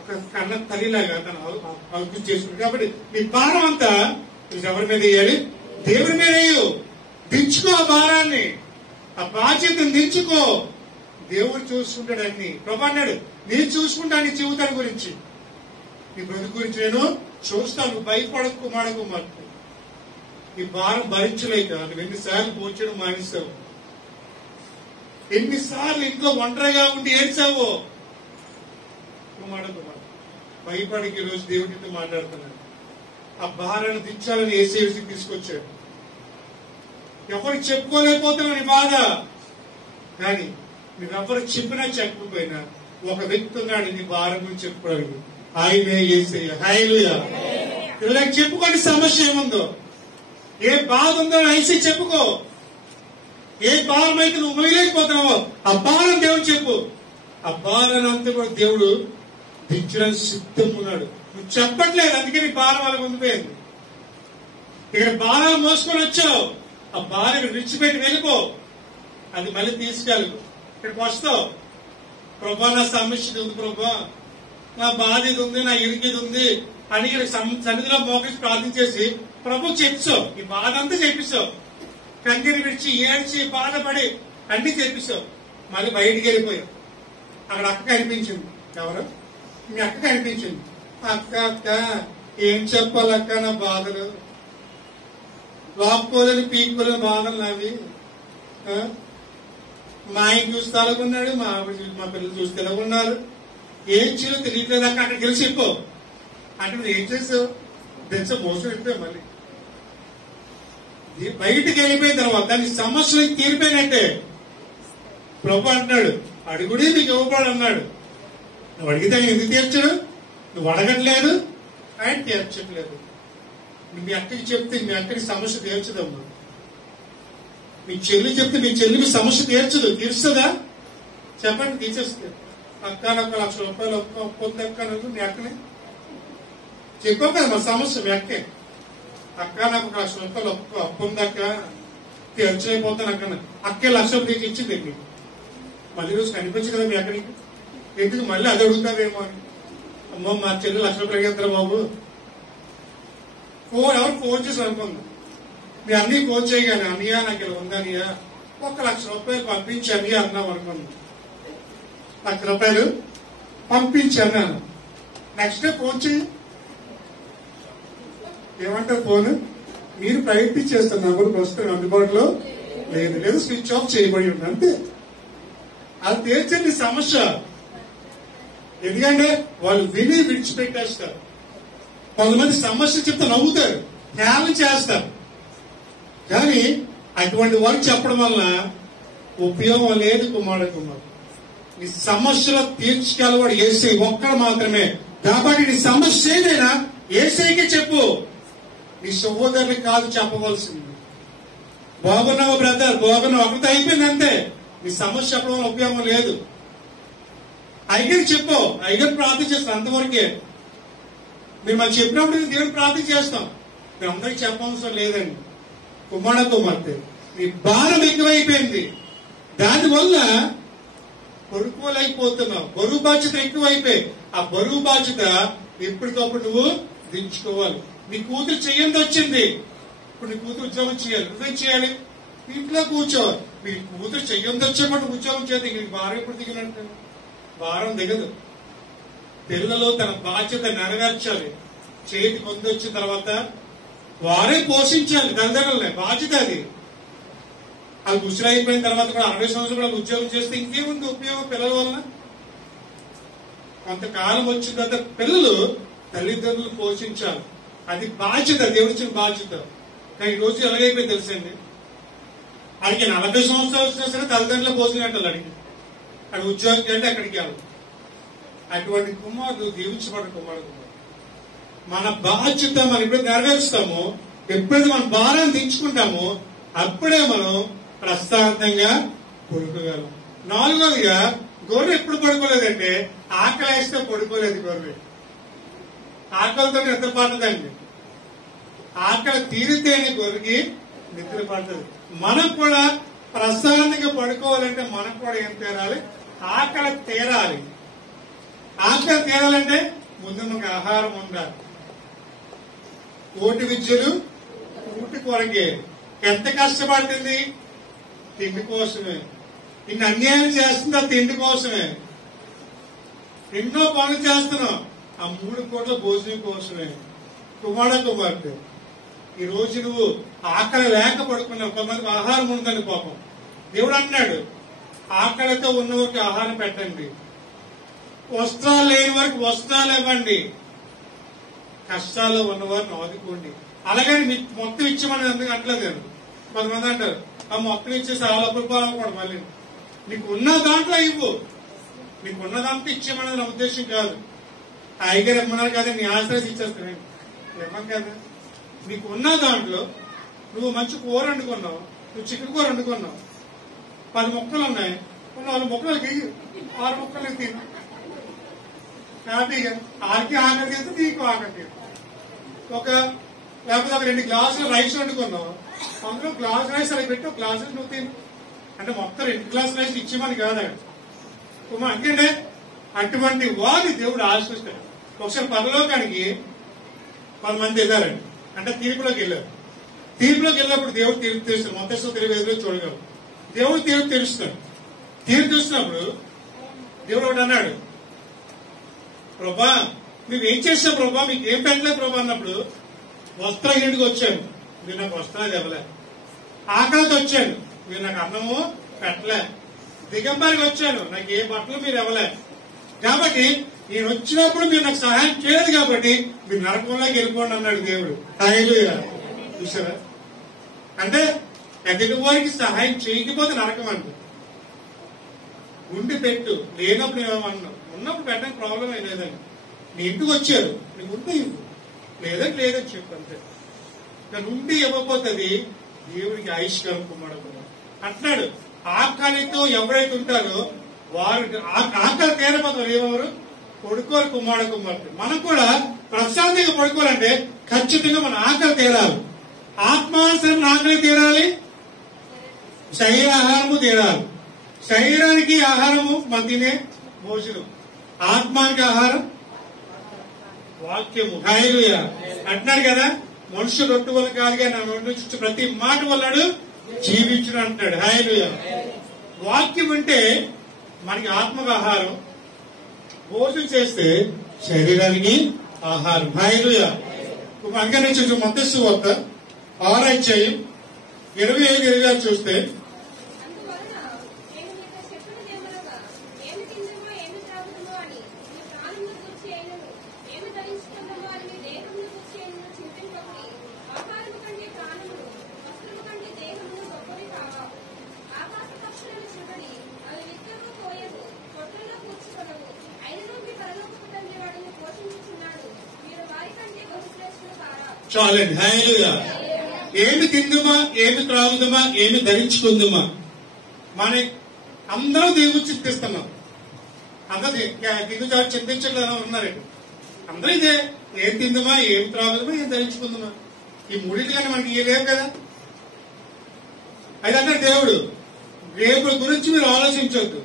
ఒక కన్న తల్లిలాగా తను అభివృద్ధి చేసుకుంటాడు. కాబట్టి నీ భారం అంతా ఎవరి మీద వేయాలి, దేవుడి మీద వేయు. దించుకో ఆ భారాన్ని, ఆ బాధ్యతను దించుకో. దేవుడు చూసుకుంటాడు అన్ని. ప్రభు అన్నాడు, నేను చూసుకుంటాను నీ జీవితాన్ని గురించి, నీ బ్రతుకు గురించి నేను చూస్తాను. భయపడకు కుమార కుమార్తె. ఈ భారం భరించలేక నువ్వు ఎన్నిసార్లు పోర్చడం మానేస్తావు, ఎన్నిసార్లు ఇంట్లో ఒంటరిగా ఉండి ఏడ్చావో. కుమార కుమార్ భయపడికి ఈరోజు దేవుడితో మాట్లాడుతున్నాడు. ఆ భారాన్ని దించాలని ఏసీకి తీసుకొచ్చాడు. ఎవరికి చెప్పుకోలేకపోతున్నావు నీ బాధ. కానీ నువ్వెవరికి చెప్పినా చెప్పకపోయినా ఒక వ్యక్తి ఉన్నాడు నీ భారం గురించి చెప్పుకోవడానికి, ఆయనే యేసయ్య. హల్లెలూయా. ఇలా చెప్పుకోని సమస్య ఏముందో, ఏ బాధ ఉందో ఐసీ చెప్పుకో. ఏ భారం అయితే నువ్వు మొయ్యలేకపోతున్నావో ఆ భారం దేవుడు చెప్పు. ఆ భారాన్ని అంతా కూడా దేవుడు దించడానికి సిద్ధం ఉన్నాడు. నువ్వు చెప్పట్లేదు, అందుకే నీ భారం వాళ్ళకి ఉండిపోయింది. ఇక్కడ భారాలు మోసుకొని వచ్చావు, ఆ భార్య విడిచిపెట్టి వెళ్ళిపో. అది మళ్ళీ తీసుకెళ్ళకు. ఇక్కడికి వస్తావు, ప్రభా నా సమస్య ఉంది ప్రభా, నా బాధ ఇది ఉంది, నా ఇరుకు ఇది ఉంది అని సన్నిధిలో మోకరించి ప్రార్థించేసి ప్రభు చెప్పావు, ఈ బాధ అంతా చెప్పిస్తావు, కన్నీరు విడిచి ఏడ్చి బాధపడి అన్ని చెప్పిస్తావు. మళ్ళీ బయటికి వెళ్ళిపోయావు. అక్కడ అక్క కనిపించింది. ఎవరు? మీ అక్క కనిపించింది. అక్క అక్క ఏం చెప్పాలక్క, నా బాధలు లాక్కోలేని పీక్కోలేని బాధలు నావి. మా ఆయన చూస్తే అలాగున్నాడు, మా పిల్లలు చూస్తే ఎలాగున్నారు, ఏం చేయాలో తెలియట్లేదు అక్క. అక్కడికి వెళ్ళి చెప్పు అంటే నువ్వు ఏం చేసావు? తెలిసే మోసం వెళ్ళిపోయావు. మళ్ళీ బయటికి వెళ్ళిపోయిన తర్వాత నీ సమస్యలు తీరిపోయినట్టే. ప్రభు అంటున్నాడు, అడుగుడే నీకు ఇవ్వబడు అన్నాడు. నువ్వు అడిగితే ఆయన ఎందుకు తీర్చడు? నువ్వు అడగట్లేదు, ఆయన తీర్చట్లేదు. మీ అక్కకి చెప్తే మీ అక్కడి సమస్య తీర్చదమ్మా. మీ చెల్లి చెప్తే మీ చెల్లి మీ సమస్య తీర్చుదా? చెప్పండి, తీర్చేస్తుంది. అక్క నాకు ₹1,00,000 ఒప్పుంది అక్క, మీ అక్కని చెప్పావు కదా మా సమస్య. మీ అక్కే, అక్క నాకు ₹1,00,000 అప్పుంది అక్క, తీర్చలేకపోతాను అక్క. అక్కే ₹1,00,000 తీసి ఇచ్చింది మీకు. మళ్ళీ రోజు కనిపించదు కదా మీ అక్కడికి. ఎందుకు మళ్ళీ అది అడుగుతావేమో అని. అమ్మో మా చెల్లి ₹1,00,000 అడిగేస్తారా బాబు. ఎవరు ఫోన్ చేసి అనుకుంది, మీ అన్నీ ఫోన్ చేయగానే అన్నయ్య నాకు ఇలా ఉందనియా ₹1,00,000 పంపించి అన్నయ్య అన్నాం అనుకుంది. ₹1,00,000 పంపించాను. నెక్స్ట్ డే ఫోన్ చేయి. ఏమంటారు ఫోన్? మీరు ప్రయత్నం చేస్తున్న నంబర్కి వస్తే అందుబాటులో లేదు, స్విచ్ ఆఫ్ చేయబడి ఉంది అంతే. అది తీర్చండి సమస్య. ఎందుకంటే వాళ్ళు విని విడిచిపెట్టేస్తారు. కొంతమంది సమస్య చెప్తే నవ్వుతారు, హేళన చేస్తారు. కానీ అటువంటి వారికి చెప్పడం వల్ల ఉపయోగం లేదు. కుమారుడు నీ సమస్యలో తీర్చగలవాడు యేసయ్య ఒక్కడు మాత్రమే. కాబట్టి నీ సమస్య ఏదైనా యేసయ్యకే చెప్పు, నీ సహోదరులకు కాదు చెప్పవలసింది. బాగున్నావు బ్రదర్, బాగున్నావు, అక్కడితో అయిపోయింది అంతే. నీ సమస్య చెప్పడం వల్ల ఉపయోగం లేదు. అయ్యగారు చెప్పు, అయ్యగారు ప్రార్థన చేస్తాం అంతవరకే. మీరు మాకు చెప్పినప్పుడు దేవుడు ప్రార్థన చేస్తాం. మీరు అందరికి చెప్పవలసిన లేదండి. కుమార్తె మీ భారం ఎక్కువైపోయింది, దానివల్ల పడుకోలేకపోతున్నావు. బరువు బాధ్యత ఎక్కువైపోయి ఆ బరువు బాధ్యత ఎప్పటికప్పుడు నువ్వు దించుకోవాలి. నీ కూతురు చెయ్యంది వచ్చింది, ఇప్పుడు నీ కూతురు ఉద్యోగం చేయాలి. నువ్వేం చేయాలి? ఇంట్లో కూర్చోవాలి. మీ కూతురు చెయ్యంది వచ్చేప్పుడు ఉద్యోగం చేయాలి. నీకు భారం ఎప్పుడు దిగినట్టు? భారం దిగదు. పిల్లలు తన బాధ్యత నెరవేర్చాలి. చేతి పొంది వచ్చిన తర్వాత వారే పోషించాలి తల్లిదండ్రులనే. బాధ్యత అది. అది ముసలి అయిపోయిన తర్వాత కూడా 60 సంవత్సరాలు ఉద్యోగం చేస్తే ఇంకేముంది ఉపయోగం పిల్లల వలన? కొంతకాలం వచ్చిన తర్వాత పిల్లలు తల్లిదండ్రులు పోషించాలి. అది బాధ్యత, దేవుడిచ్చిన బాధ్యత. కానీ ఈ రోజు ఎలాగైపోయింది తెలుసండి, అడిగి 40 సంవత్సరాలు వచ్చినా సరే తల్లిదండ్రులు పోషించాలి. అడిగి ఉద్యోగం కంటే అక్కడికి వెళ్ళాలి. అటువంటి కుమారుడు దీవించబడ్డ కుమారుడు. మన బాధ్యత మనం ఎప్పుడైతే నెరవేరుస్తామో, ఎప్పుడైతే మన భారాన్ని దించుకుంటామో అప్పుడే మనం ప్రశాంతంగా పడుకోగలం. 4వదిగా గొర్రె ఎప్పుడు పడుకోలేదంటే ఆకలి వేస్తే పడుకోలేదు. గొర్రె ఆకలితో నిద్ర పడుతుందండి. ఆకలి తీరితేనే గొర్రెకి నిద్ర పడుతుంది. మనం కూడా ప్రశాంతంగా పడుకోవాలంటే మనకు కూడా ఏం తీరాలి? ఆకలి తీరాలి. ఆకలి తీరాలంటే ముందు మనకు ఆహారం ఉండాలి. కోటి విద్యలు కూటి కొరకే. ఎంత కష్టపడుతుంది? తిండి కోసమే. ఇన్ని అన్యాయం చేస్తుందా? తిండి కోసమే. ఎన్నో పనులు చేస్తున్నాం ఆ 3 కోట్ల భోజనం కోసమే. కుమార్తె ఈ రోజు నువ్వు ఆకలి లేక పడుకున్నావు. కొంతమందికి ఆహారం ఉందని పాపం. దేవుడు అన్నాడు, ఆకలితో ఉన్నవారికి ఆహారం పెట్టండి, వస్త్రాలు లేని వారికి వస్త్రాలు ఇవ్వండి, కష్టాల్లో ఉన్నవారిని ఆదుకోండి. అలాగని మీకు మొత్తం ఇచ్చేమని ఎందుకు అంటలేదు నేను. కొంతమంది అంటారు ఆ మొత్తం ఇచ్చేసి ఆ లోపల పోవాలనుకోండి. మళ్ళీ నీకు ఉన్న దాంట్లో ఇవ్వు. నీకు ఉన్న దాంట్లో ఇచ్చేమనేది నా ఉద్దేశం కాదు. అయ్యగారు ఇమ్మన్నారు కదా నీ ఆశ్రయిసి ఇచ్చేస్తాను ఇవ్వం కదా. నీకు ఉన్న దాంట్లో నువ్వు మంచి కూర వండుకున్నావు, నువ్వు చికెన్ కూర వండుకున్నావు, 10 ముక్కలు ఉన్నాయి, 4 ముక్కలకి 6 ముక్కలు తిను హ్యాపీగా. ఆరికి ఆకలి తీస్తే నీకు ఆకలి తీరు. లేకపోతే ఒక 2 గ్లాసులు రైస్ వండుకున్నావు, అందులో గ్లాస్ రైస్ అలా పెట్టి ఒక గ్లాసు నువ్వు తిను. అంటే మొత్తం 2 గ్లాసులు రైస్ ఇచ్చేమని కాదు. ఎందుకంటే అటువంటి వారిని దేవుడు ఆశిస్తాడు. ఒకసారి పరలోకానికి 10 మంది వెళ్ళారండి, అంటే తీర్పులోకి వెళ్ళారు. తీర్పులోకి వెళ్ళినప్పుడు దేవుడు తీర్పు తీరుస్తాడు. మొత్తం 25 చూడగలరు. దేవుడు తీర్పు తీరుస్తాడు. తీర్పు తీస్తున్నప్పుడు దేవుడు ఒకటి అన్నాడు, ప్రభా నువ్వేం చేసావు ప్రభా, మీకు ఏం పెట్టలేదు ప్రభా అన్నప్పుడు, వస్త్రహీనుడికి వచ్చాను, మీరు నాకు వస్త్రాలు ఇవ్వలే. ఆకలితో వచ్చాను, మీరు నాకు అన్నము పెట్టలే. దిగంబరికి వచ్చాను, నాకు ఏ బట్టలు మీరు ఇవ్వలే. కాబట్టి నేను వచ్చినప్పుడు మీరు నాకు సహాయం చేయలేదు కాబట్టి మీరు నరకంలోకి వెళ్ళిపోండి అన్నాడు దేవుడు. హల్లెలూయా. చూసారా? అంటే ఎదుటి వారికి సహాయం చేయకపోతే నరకం అంట. ఉండి పెట్టు, లేనప్పుడు ఏమన్నావు, ఉన్నప్పుడు పెట్టడానికి ప్రాబ్లం ఏం లేదండి. నీ ఇంటికి వచ్చారు, నీకు ఉంటే ఇవ్వు, లేదంటే లేదని చెప్పు అంతే. దాని ఉండి ఇవ్వకపోతుంది దేవుడికి ఆయుష్కాలం కుమారుడు అంటున్నాడు. ఆకలితో ఎవరైతే ఉంటారో వారు ఆకలి తీరపోతారు. ఏమవరు? కొడుకోరు కుమారుడు కుమార్తె. మనం కూడా ప్రశాంతంగా పడుకోవాలంటే ఖచ్చితంగా మన ఆకలి తీరాలి. ఆత్మానుసరణ ఆకలి తీరాలి, శరీర ఆహారము తీరాలి. శరీరానికి ఆహారము మనం తినే భోజనం, ఆత్మానికి ఆహారం వాక్యము. హల్లెలూయా అంటున్నాడు కదా, మనుషులు రొట్టె వల్ల కాదుగా నా నోటి నుంచి ప్రతి మాట వల్లడు జీవించును అంటున్నాడు. హల్లెలూయా. వాక్యం అంటే మనకి ఆత్మకు ఆహారం, భోజనం చేస్తే శరీరానికి ఆహారం. హల్లెలూయా. అందుకని చూసి మత్తయి సువార్త 6వ అధ్యాయం 25-26 చూస్తే, చాలండి. హల్లెలూయా. ఏమి తిందుమా, ఏమి త్రాగుదుమా, ఏమి ధరించుకుందుమా, మన అందరూ దేవుడు చింతిస్తున్నాం. అందరూ దిగు చింతించట్లేదు ఉన్నారండి. అందరూ ఇదే, ఏం తిందుమా, ఏం త్రాగుదుమా, ఏం ధరించుకుందుమా. ఈ మూడింటి కానీ మనకి ఏ లేవు కదా. అయితే అంటే దేవుడు రేపు గురించి మీరు ఆలోచించవద్దు,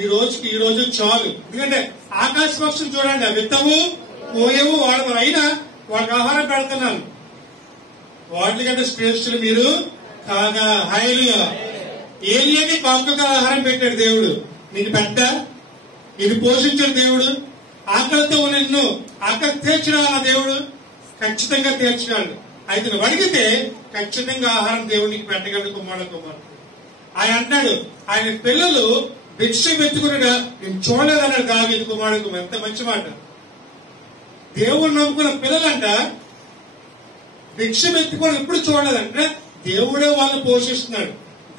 ఈ రోజు చాలు. ఎందుకంటే ఆకాశ పక్షులు చూడండి, విత్తవు పోయేవు, వాడతారు, అయినా వాళ్ళకి ఆహారం పెడుతున్నాను. వాటికంటే శ్రేష్ఠులు మీరు కాగా. హల్లెలూయా. ఏలియాకి పాపకు ఆహారం పెట్టాడు దేవుడు, నీకు పెట్ట ఇది పోషించాడు దేవుడు. ఆకలితో నిన్ను ఆకలి తీర్చడా దేవుడు, ఖచ్చితంగా తీర్చగలడు. అయితే నువ్వు అడిగితే ఖచ్చితంగా ఆహారం దేవుడు నీకు పెట్టగలడు కుమారుడు. ఆయన అంటాడు, ఆయన పిల్లలు భిక్ష వెతుకునగా నేను చూడలేదన్నాడు దావీదు కుమారుడు. ఎంత మంచి మాట. దేవుడు నమ్ముకున్న పిల్లలంట భిక్ష వెతుకుని ఎప్పుడు చూడలేదంటే దేవుడే వాళ్ళని పోషిస్తున్నాడు,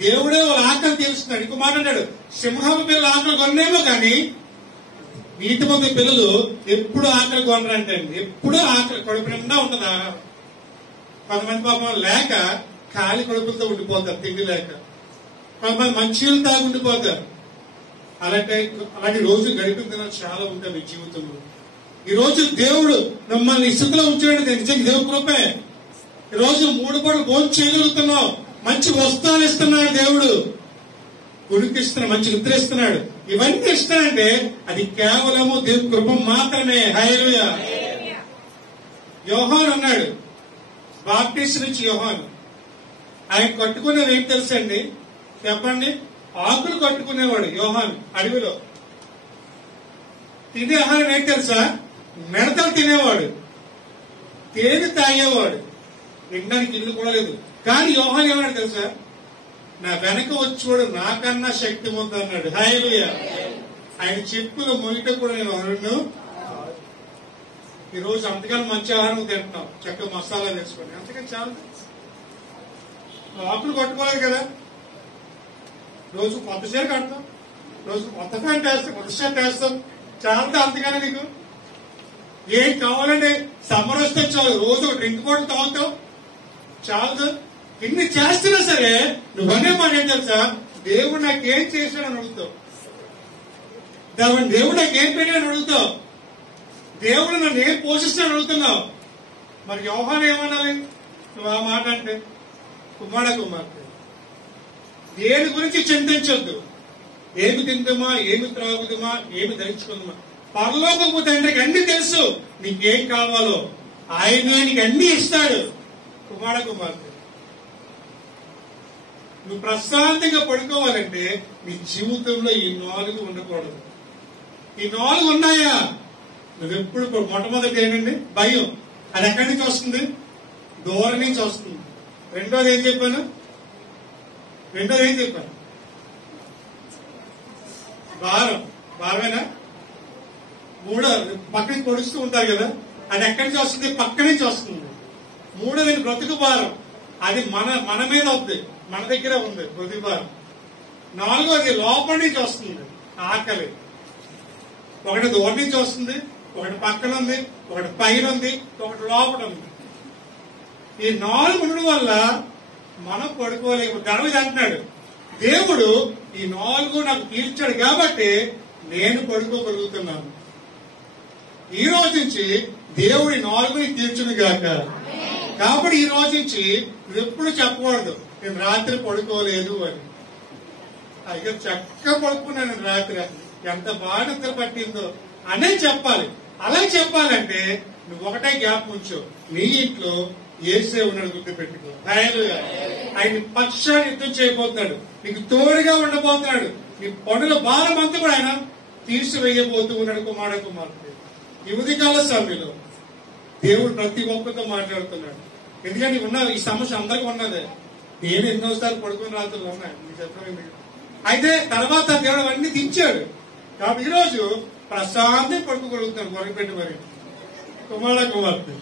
దేవుడే వాళ్ళ ఆకలి తీరుస్తున్నాడు. ఇంకో మాట అన్నాడు, సింహపు పిల్లలు ఆకలి కొనేమో కానీ నీటి మంది పిల్లలు ఎప్పుడు ఆకలి కొనరంటే, ఎప్పుడు ఆకలి కడుపు నిండా ఉంటుంది ఆహారం. కొంతమంది పాపం లేక ఖాళీ కడుపులతో ఉండిపోతారు, తిండి లేక. కొంతమంది మంచినీళ్ళు తాగి ఉండిపోతారు. అలాంటి రోజు గడిపిన దినాలు చాలా ఉంటాయి మీ జీవితంలో. ఈ రోజు దేవుడు మిమ్మల్ని స్థితిలో ఉంచాడు, నిజంగా దేవుడి కృపే. ఈ రోజు 3 పూటలు భోజనం చేయగలుగుతున్నావు, మంచి వస్త్రాలు ఇస్తున్నాడు దేవుడు, ఉడికిస్తున్నాడు, మంచి నిద్ర ఇస్తున్నాడు. ఇవన్నీ ఇస్తానంటే అది కేవలము దేవుడి కృప మాత్రమే. హల్లెలూయా. యోహాను అన్నాడు, బాప్టిస్ట్ నుంచి యోహాను, ఆయన కట్టుకునేది ఏం తెలుసండి చెప్పండి? ఆకులు కట్టుకునేవాడు యోహాను అడవిలో. తినే ఆహారం ఏం తెలుసా? మిడతలు తినేవాడు, తేనె తాగేవాడు, తినడానికి ఇల్లు కూడా లేదు. కానీ యోహాను ఏమన్నాడు తెలుసా? నా వెనక వచ్చేవాడు నాకన్నా శక్తివంతుడు అన్నాడు. హల్లెలూయా. ఆయన చెప్పులు మొయిట కూడా నేను అరుణ్ణు. ఈ రోజు అంతకన్నా మంచి ఆహారం తింటున్నాం, చక్కగా మసాలా వేసుకొని, అంతకని చాలా. ఆకులు కట్టుకోలేదు కదా, రోజు కొత్త చీర కడతాం, రోజు కొత్త ప్యాంట్ వేస్తాం, కొత్త షర్ట్ వేస్తాం, చాలా. అంతగానే నీకు ఏం కావాలంటే సమ్మర్ వస్తే చాలు, రోజు డ్రింక్ కూడా తాగుతావు చాలు. ఇన్ని చేస్తున్నా సరే నువ్వనే మాట ఏం తెలుసా? దేవుడు నాకేం చేశాడని అడుగుతావు, దేవుడు నాకేం పెట్టాడని అడుగుతావు, దేవుడు నన్ను ఏం పోషిస్తాడని అడుగుతున్నావు. మరి యోహాను ఏమనాలి నువ్వు ఆ మాట అంటే? కుమార్తె దేని గురించి చింతించొద్దు. ఏమి తిందామా, ఏమి త్రాగుదామా, ఏమి ధరించుకుందామా. పరలోకపు తండ్రికి అన్ని తెలుసు, నీకేం కావాలో ఆయనే నీకు అన్ని ఇస్తాడు. కుమార్తె, నువ్వు ప్రశాంతంగా పడుకోవాలంటే నీ జీవితంలో ఈ 4 ఉండకూడదు. ఈ 4 ఉన్నాయా, నువ్వెప్పుడు మొట్టమొదటి ఏంటండి? భయం. అది ఎక్కడి నుంచి వస్తుంది? దూరం నుంచి వస్తుంది. రెండోది ఏం చెప్పాను? భారమేనా? మూడోది పక్క నుంచి పొడుస్తూ ఉంటారు కదా, అది ఎక్కడి నుంచి వస్తుంది? పక్క నుంచి వస్తుంది. మూడోది బ్రతుకు భారం, అది మన మీద ఉంది, మన దగ్గర ఉంది బ్రతుకు భారం. నాలుగోది లోపల నుంచి వస్తుంది, ఆకలి. ఒకటి దూరం నుంచి వస్తుంది, ఒకటి పక్కన ఉంది, ఒకటి పైన ఉంది, ఒకటి లోపల ఉంది. ఈ 4 ఉండడం వల్ల మనం పడుకోలేము. దావీదు అంటున్నాడు, దేవుడు ఈ 4 నాకు తీర్చాడు కాబట్టి నేను పడుకోగలుగుతున్నాను. ఈ రోజు నుంచి దేవుడి 4 తీర్చును గాక. కాబట్టి ఈ రోజు నుంచి నువ్వు ఎప్పుడు చెప్పకూడదు నేను రాత్రి పడుకోలేదు అని. అయితే చక్కగా పడుకున్నాను రాత్రి, ఎంత బాగా నిద్ర పట్టిందో అనే చెప్పాలి. అలా చెప్పాలంటే నువ్వు ఒకటే గ్యాప్ ఉంచు, నీ ఇంట్లో యేసే ఉన్నాడు, గుర్తుపెట్టుకో. ఆయన పక్షాన్ని యుద్ధం చేయబోతున్నాడు, నీకు తోడుగా ఉండబోతున్నాడు. నీ పనుల భారం అంతా కూడా ఆయన తీసివేయబోతూ ఉన్నాడు. కుమార్తె, ఈ ఉదయకాల సమయంలో దేవుడు ప్రతి ఒక్కరితో మాట్లాడుతున్నాడు. ఎందుకంటే ఉన్న ఈ సమస్య అందరికీ ఉన్నదే. నేను ఎన్నోసార్లు పడుకుని రాత్రులు ఉన్నాయి, మీకు చెప్పడం. అయితే తర్వాత దేవుడు అవన్నీ దించాడు. కాబట్టి ఈరోజు ప్రశాంతంగా పడుకోగలుగుతాడు. మొరపెట్టి మరి కుమార్తె,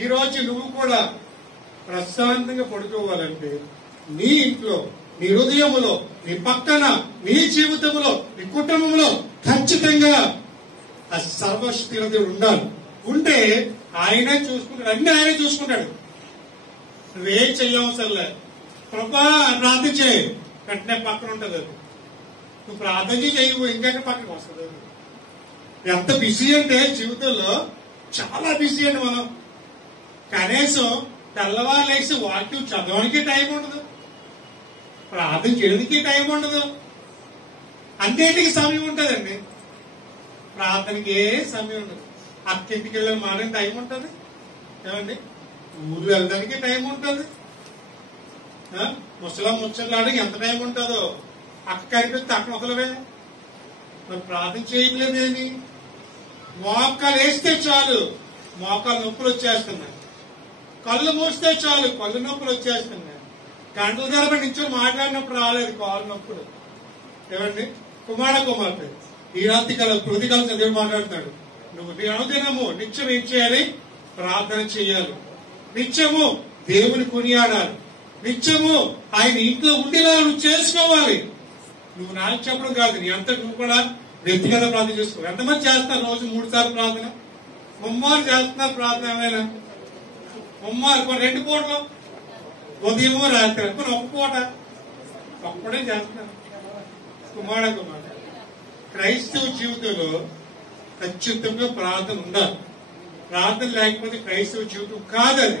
ఈ రోజు నువ్వు కూడా ప్రశాంతంగా పడుకోవాలంటే నీ ఇంట్లో, నీ హృదయములో, నీ పక్కన, నీ జీవితంలో, నీ కుటుంబంలో ఖచ్చితంగా ఆ సర్వశక్తి దేవుడు ఉండాలి. ఉంటే ఆయనే చూసుకుంటాడు, అన్ని ఆయనే చూసుకుంటాడు. నువ్వేం చెయ్యవసరలే. ప్రభా ప్రార్థన చేయి, వెంటనే పక్కన ఉంటుంది అది. నువ్వు ప్రార్థన చేయవు, ఇంకంటే పక్కన వస్తుంది. ఎంత బిజీ అంటే జీవితంలో చాలా బిజీ అండి మనం. కనీసం తెల్లవారు లేచి వాక్యం చదవడానికి టైం ఉండదు, ప్రార్థన చేయడానికి టైం ఉండదు, అన్నిటికి సమయం ఉంటుందండి. ప్రార్థనకి ఏ సమయం ఉండదు. అక్కింటికి వెళ్ళని మారే టైం ఉంటుంది, ఏమండి ఊరు వెళ్ళడానికి టైం ఉంటుంది, ముచ్చట్లాడడానికి ఎంత టైం ఉంటుందో. అక్క కనిపిస్తే అక్కడ వదలవే. మరి ప్రార్థన చేయట్లేదేమి? మోకాలు వేస్తే చాలు మోకాలు నొప్పులు వచ్చేస్తున్నాయి, కళ్ళు మూస్తే చాలు కళ్ళు నొప్పులు వచ్చేస్తున్నాయి. గంటల తరబడి నిల్చొని మాట్లాడినప్పుడు రాలేదు కాళ్ళు నొప్పులు. ఏమండి కుమార్తె, ఈ రాత్రి హృదయకాలం దేవుడు మాట్లాడుతున్నాడు. నువ్వు అనుదినము నిత్యం ఏం చేయాలి? ప్రార్థన చేయాలి. నిత్యము దేవుని కొనియాడాలి. నిత్యము ఆయన ఇంట్లో ఉండేలా నువ్వు చేసుకోవాలి. నువ్వు నాకు చెప్పడం కాదు, నీ అంతా నువ్వు కూడా వ్యక్తిగత ప్రార్థన చేసుకోవాలి. ఎంతమంది చేస్తారు రోజు 3 సార్లు ప్రార్థన? ముమ్మారు చేస్తున్నారు ప్రార్థన. ఏమైనా ముమ్మారు 2 పూటలు, ఉదయమో రాత్రి, ఒక్క పూట ఒక్కడే చేస్తున్నారు. కుమార్తె, క్రైస్తవ జీవితంలో ఖచ్చితంగా ప్రార్థన ఉండాలి. ప్రార్థన లేకపోతే క్రైస్తవ జీవితం కాదని.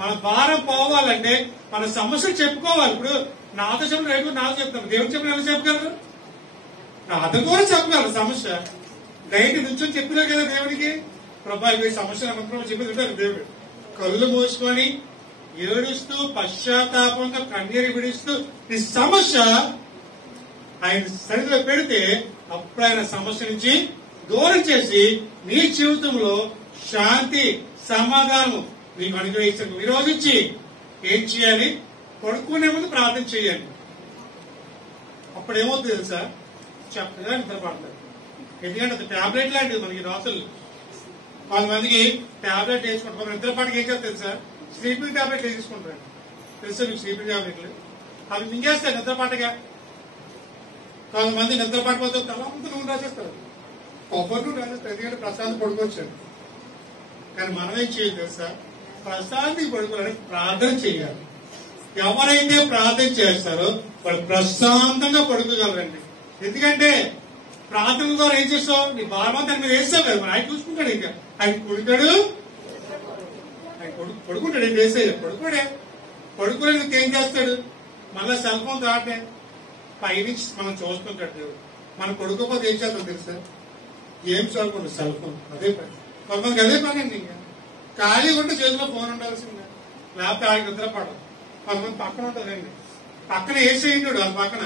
మన భారం పోవాలంటే మన సమస్యలు చెప్పుకోవాలి. ఇప్పుడు నాతో చెప్పిన రేపు నాకు చెప్తాను, దేవుడు చెప్పిన ఎలా చెప్పగలరు? నాతో కూడా చెప్పగలరు సమస్య. డైట్ నుంచి చెప్పినారు కదా దేవుడికి, ప్రభా ఈ సమస్య చెప్పారు. దేవుడు కళ్ళు మూసుకొని ఏడుస్తూ పశ్చాత్తాపంతో కన్నీరు విడుస్తూ ఈ సమస్య ఆయన సరిగ్గా పెడితే అప్పుడు ఆయన సమస్య నుంచి దూరం చేసి నీ జీవితంలో శాంతి సమాధానం నీకు అనుగ్రహించండి. ఈ రోజు నుంచి ఏం చేయాలి? పడుకునే ముందు ప్రార్థన చేయండి. అప్పుడు ఏమవుతుంది తెలుసా? చక్కగా నిద్రపడతారు. ఎందుకంటే అది టాబ్లెట్ లాంటిది మనకి రాసులు. కొంతమందికి టాబ్లెట్ వేసుకుంటారు, నిద్రపాటుకి ఏం చేస్తారు తెలుసా? స్లీపింగ్ టాబ్లెట్ వేసుకుంటారు. తెలుసా మీకు స్లీపింగ్ టాబ్లెట్లు? అవి మింగేస్తారు నిద్రపాటుగా. కొంతమంది నిద్రపాటుపోతే తలంతా నూనె రాసేస్తారు, కొబ్బరి నూనె రాసేస్తారు. ఎందుకంటే ప్రశాంతి పడుకోవచ్చారు. కానీ మనం ఏం చేయాలి తెలుసా? ప్రశాంతికి పడుకోవాలని ప్రార్థన చేయాలి. ఎవరైతే ప్రార్థన చేస్తారో వాళ్ళు ప్రశాంతంగా పడుకోగలరండి. ఎందుకంటే ప్రార్థన ద్వారా ఏం చేస్తావు? నీ భారం దాని మీద వేస్తావు కదా, ఆయన చూసుకుంటాడు. ఇంకా ఆయన కొడుకాడు, ఆయన పడుకుంటాడు. ఏం వేసేది పడుకోడే. పడుకోలేందుకు ఏం చేస్తాడు? మళ్ళా సెల్ ఫోన్ దాటే పైనుంచి మనం చూస్తుంటాడు. మనం పడుకోపోతే ఏం చేస్తాం తెలుసా? ఏం చదువుకోండి సెల్ ఫోన్ అదే పని. కొంతమందికి అదే పని అండి. ఇంకా ఖాళీ ఉంటే చేతిలో ఫోన్ ఉండాల్సిందే, లేకపోతే ఆడికి నిద్రపడదు. కొంతమంది పక్కన ఉంటుందండి, పక్కన ఏసీ ఉంటాడు, వాళ్ళ పక్కన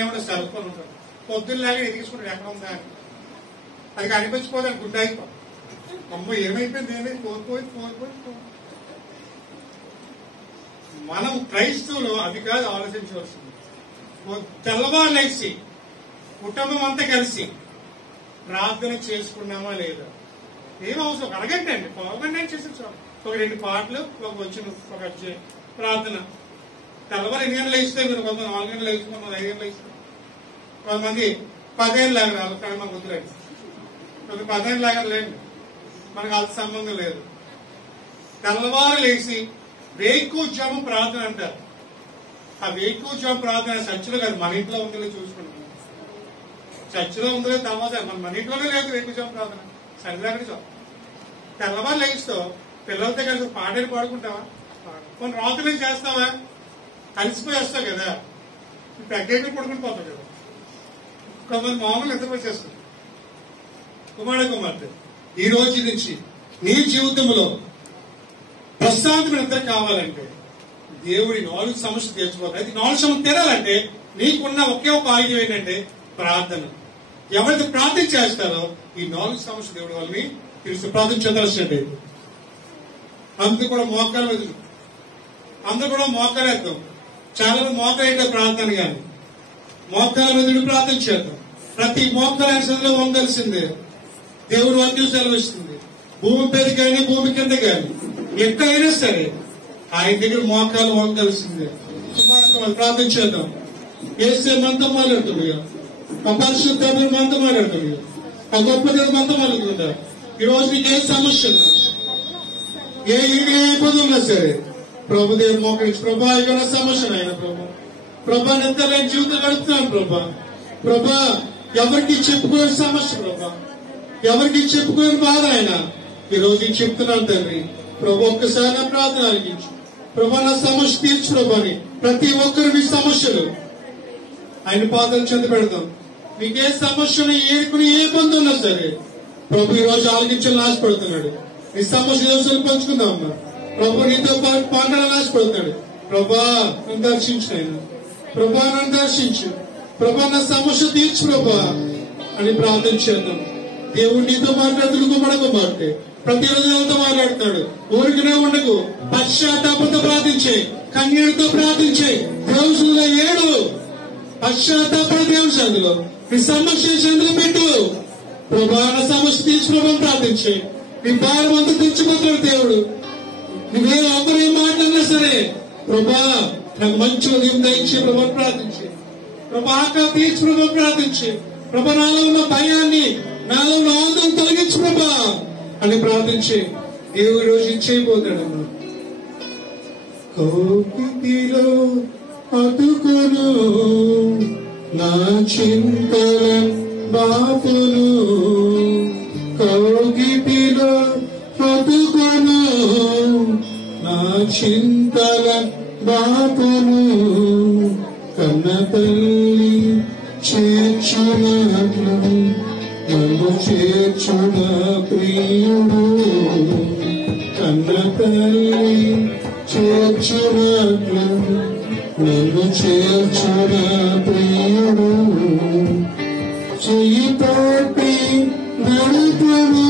ఏమంటే సెల్ ఫోన్ ఉంటాడు. పొద్దున్నలాగా ఎదిగించుకుంటాడు ఎక్కడ ఉందా అని. అది కనిపించిపోతాడు, గుడ్ అయిపో అమ్మ ఏమైపోయింది ఏమైంది కోల్పోయి. మనం క్రైస్తవులు అది కాదు ఆలోచించవలసింది. తెల్లవారు లేచి కుటుంబం అంతా కలిసి ప్రార్థన చేసుకున్నామా లేదా? ఏం అవసరం అడగండి అండి, పోగండి అని చేసి ఒక 2 పాటలు, ఒక వచ్చిన ఒక ప్రార్థన. తెల్లవారు 8 గంటలు లేస్తే మీరు కొంతమంది 4 గంటలు లేచి, కొంతమంది 5 గంటలు లేచి, కొంతమంది 10 ఏళ్ళు లాగారు. కానీ మనకు వద్దులేదు, కొంత 10 ఏళ్ళు లాగారు లేండి, మనకు అంత సంబంధం లేదు. తెల్లవారు లేచి వేకువజాము ప్రార్థన అంటారు. ఆ వేకువజాము ప్రార్థన చర్చిలో కాదు, మన ఇంట్లో ఉందో చూసుకుంటాం. చర్చిలో ఉందో తర్వాత మన ఇంట్లోనే లేదు వేకువజాము ప్రార్థన. సరిదాకా చాలు. తెల్లవారు లేస్తూ పిల్లలతో కలిసి పాటలు పాడుకుంటావా? కొన్ని రాత్రులు చేస్తావా? కలిసిపోయి వస్తావు కదా, పెద్దలు పడుకుని పోతావు కదా. కొంతమంది మామూలు నిద్రపోయి చేస్తారు. కుమార్తె ఈ రోజు నుంచి నీ జీవితంలో ప్రశాంతమైన నిద్ర కావాలంటే దేవుడి 4 సమస్యలు తీర్చుకోవాలి. అయితే 4 సమస్యలు తీరాలంటే నీకున్న ఒకే ఒక ఆయుధం ఏంటంటే ప్రార్థన. ఎవరైతే ప్రార్థన చేస్తారో ఈ 4 సమస్యలు దేవుడి వాళ్ళని తెలుసు. ప్రార్థన చెందాల్సిందే. అందరూ కూడా మోకాలేద్దాం. చాలా మోకాలేద్దాం ప్రార్థన కానీ మోకాల మీద ప్రార్థన చేద్దాం. ప్రతి మోకాల సందులో వందాల్సిందే. దేవుడు వాక్యం సెలవిస్తుంది. భూమి పేరు కానీ భూమి కింద కానీ ఎక్కడైనా సరే ఆయన దగ్గర మోకాలు వందాల్సిందే. ప్రార్థన చేద్దాం. ఏసే మంతం మాట్లాడుతుంది, ఆ పరిశుద్ధ మంతం మాట్లాడుతుంది, ఆ గొప్ప దేవుడు మంతం మాట్లాడుతుంటారు. ఈ రోజు మీకు ఏ సమస్య ఏ ఇబ్బంది ఉన్నా సరే ప్రభు దేవుడు మోకరించి, ప్రభా ఇక్కడ సమస్య ఆయన ప్రభా నిద్రలేని జీవితం గడుపుతున్నాను ప్రభా ఎవరికి చెప్పుకోని సమస్య ఎవరికి చెప్పుకోని బాధ ఆయన ఈ రోజు చెప్తున్నాను తండ్రి. ప్రభు ఒక్కసారి నా ప్రార్థన అర్పించు ప్రభా, నా సమస్య తీర్చు ప్రభాని. ప్రతి ఒక్కరు మీ సమస్యలు ఆయన పాదాలు చెంద పెడతాం. మీకే సమస్యను ఏడుకుని ఏ ఇబ్బంది ఉన్నా సరే ప్రభు ఈ రోజు ఆలోచించాలని ఆశపడుతున్నాడు. నీ సమస్య దోషాలు పంచుకుందాం అమ్మా. ప్రభు నీతో పాడాలని ఆశపడుతున్నాడు. ప్రభా నన్ను దర్శించు ఆయన, ప్రభా నన్ను దర్శించు ప్రభా, నా సమస్య తీర్చు ప్రభా అని ప్రార్థన చేద్దాం. దేవుడు నీతో మాట్లాడుతూ కుమార్తె ప్రతిరోజు వాళ్ళతో మాట్లాడుతున్నాడు. ఊరికినే ఉండకు, పశ్చాత్తాపంతో ప్రార్థించే, కన్నీటితో ప్రార్థించే, దేవుసులో ఏడు పశ్చాత్తాపడ దేవుడు అందులో నీ సమస్య అందులో పెట్టు. ప్రభా నా సమస్య తీర్చు ప్రభావం ప్రార్థించే, నీ భారం అంతా తెచ్చిపోతాడు దేవుడు. నువ్వే ఒకరు ఏం మాట్లాడినా సరే ప్రభా నాకు మంచి ఉదయం దయచే ప్రభావం ప్రార్థించే, ప్రభా ఆకలి తీర్చు ప్రభావం ప్రార్థించే, ప్రభా నాలో ఉన్న భయాన్ని నాలో ఉన్న ఆందోళన తొలగించు ప్రభా అని ప్రార్థించి దేవుడు రోజు ఇచ్చేయబోతాడమ్మా. కౌకిటిలో అతుకును నా చింతల బాపును, కౌకిటిలో అతుకును నా చింతల బాపును, కన్న తల్లి చేర్చునట్లు నన్ను చేర్చున ప్రియుడు, కన్న తల్లి చేర్చునట్లు నన్ను చేర్చున ప్రియుడు, చెయ్యి తోటి నడుపును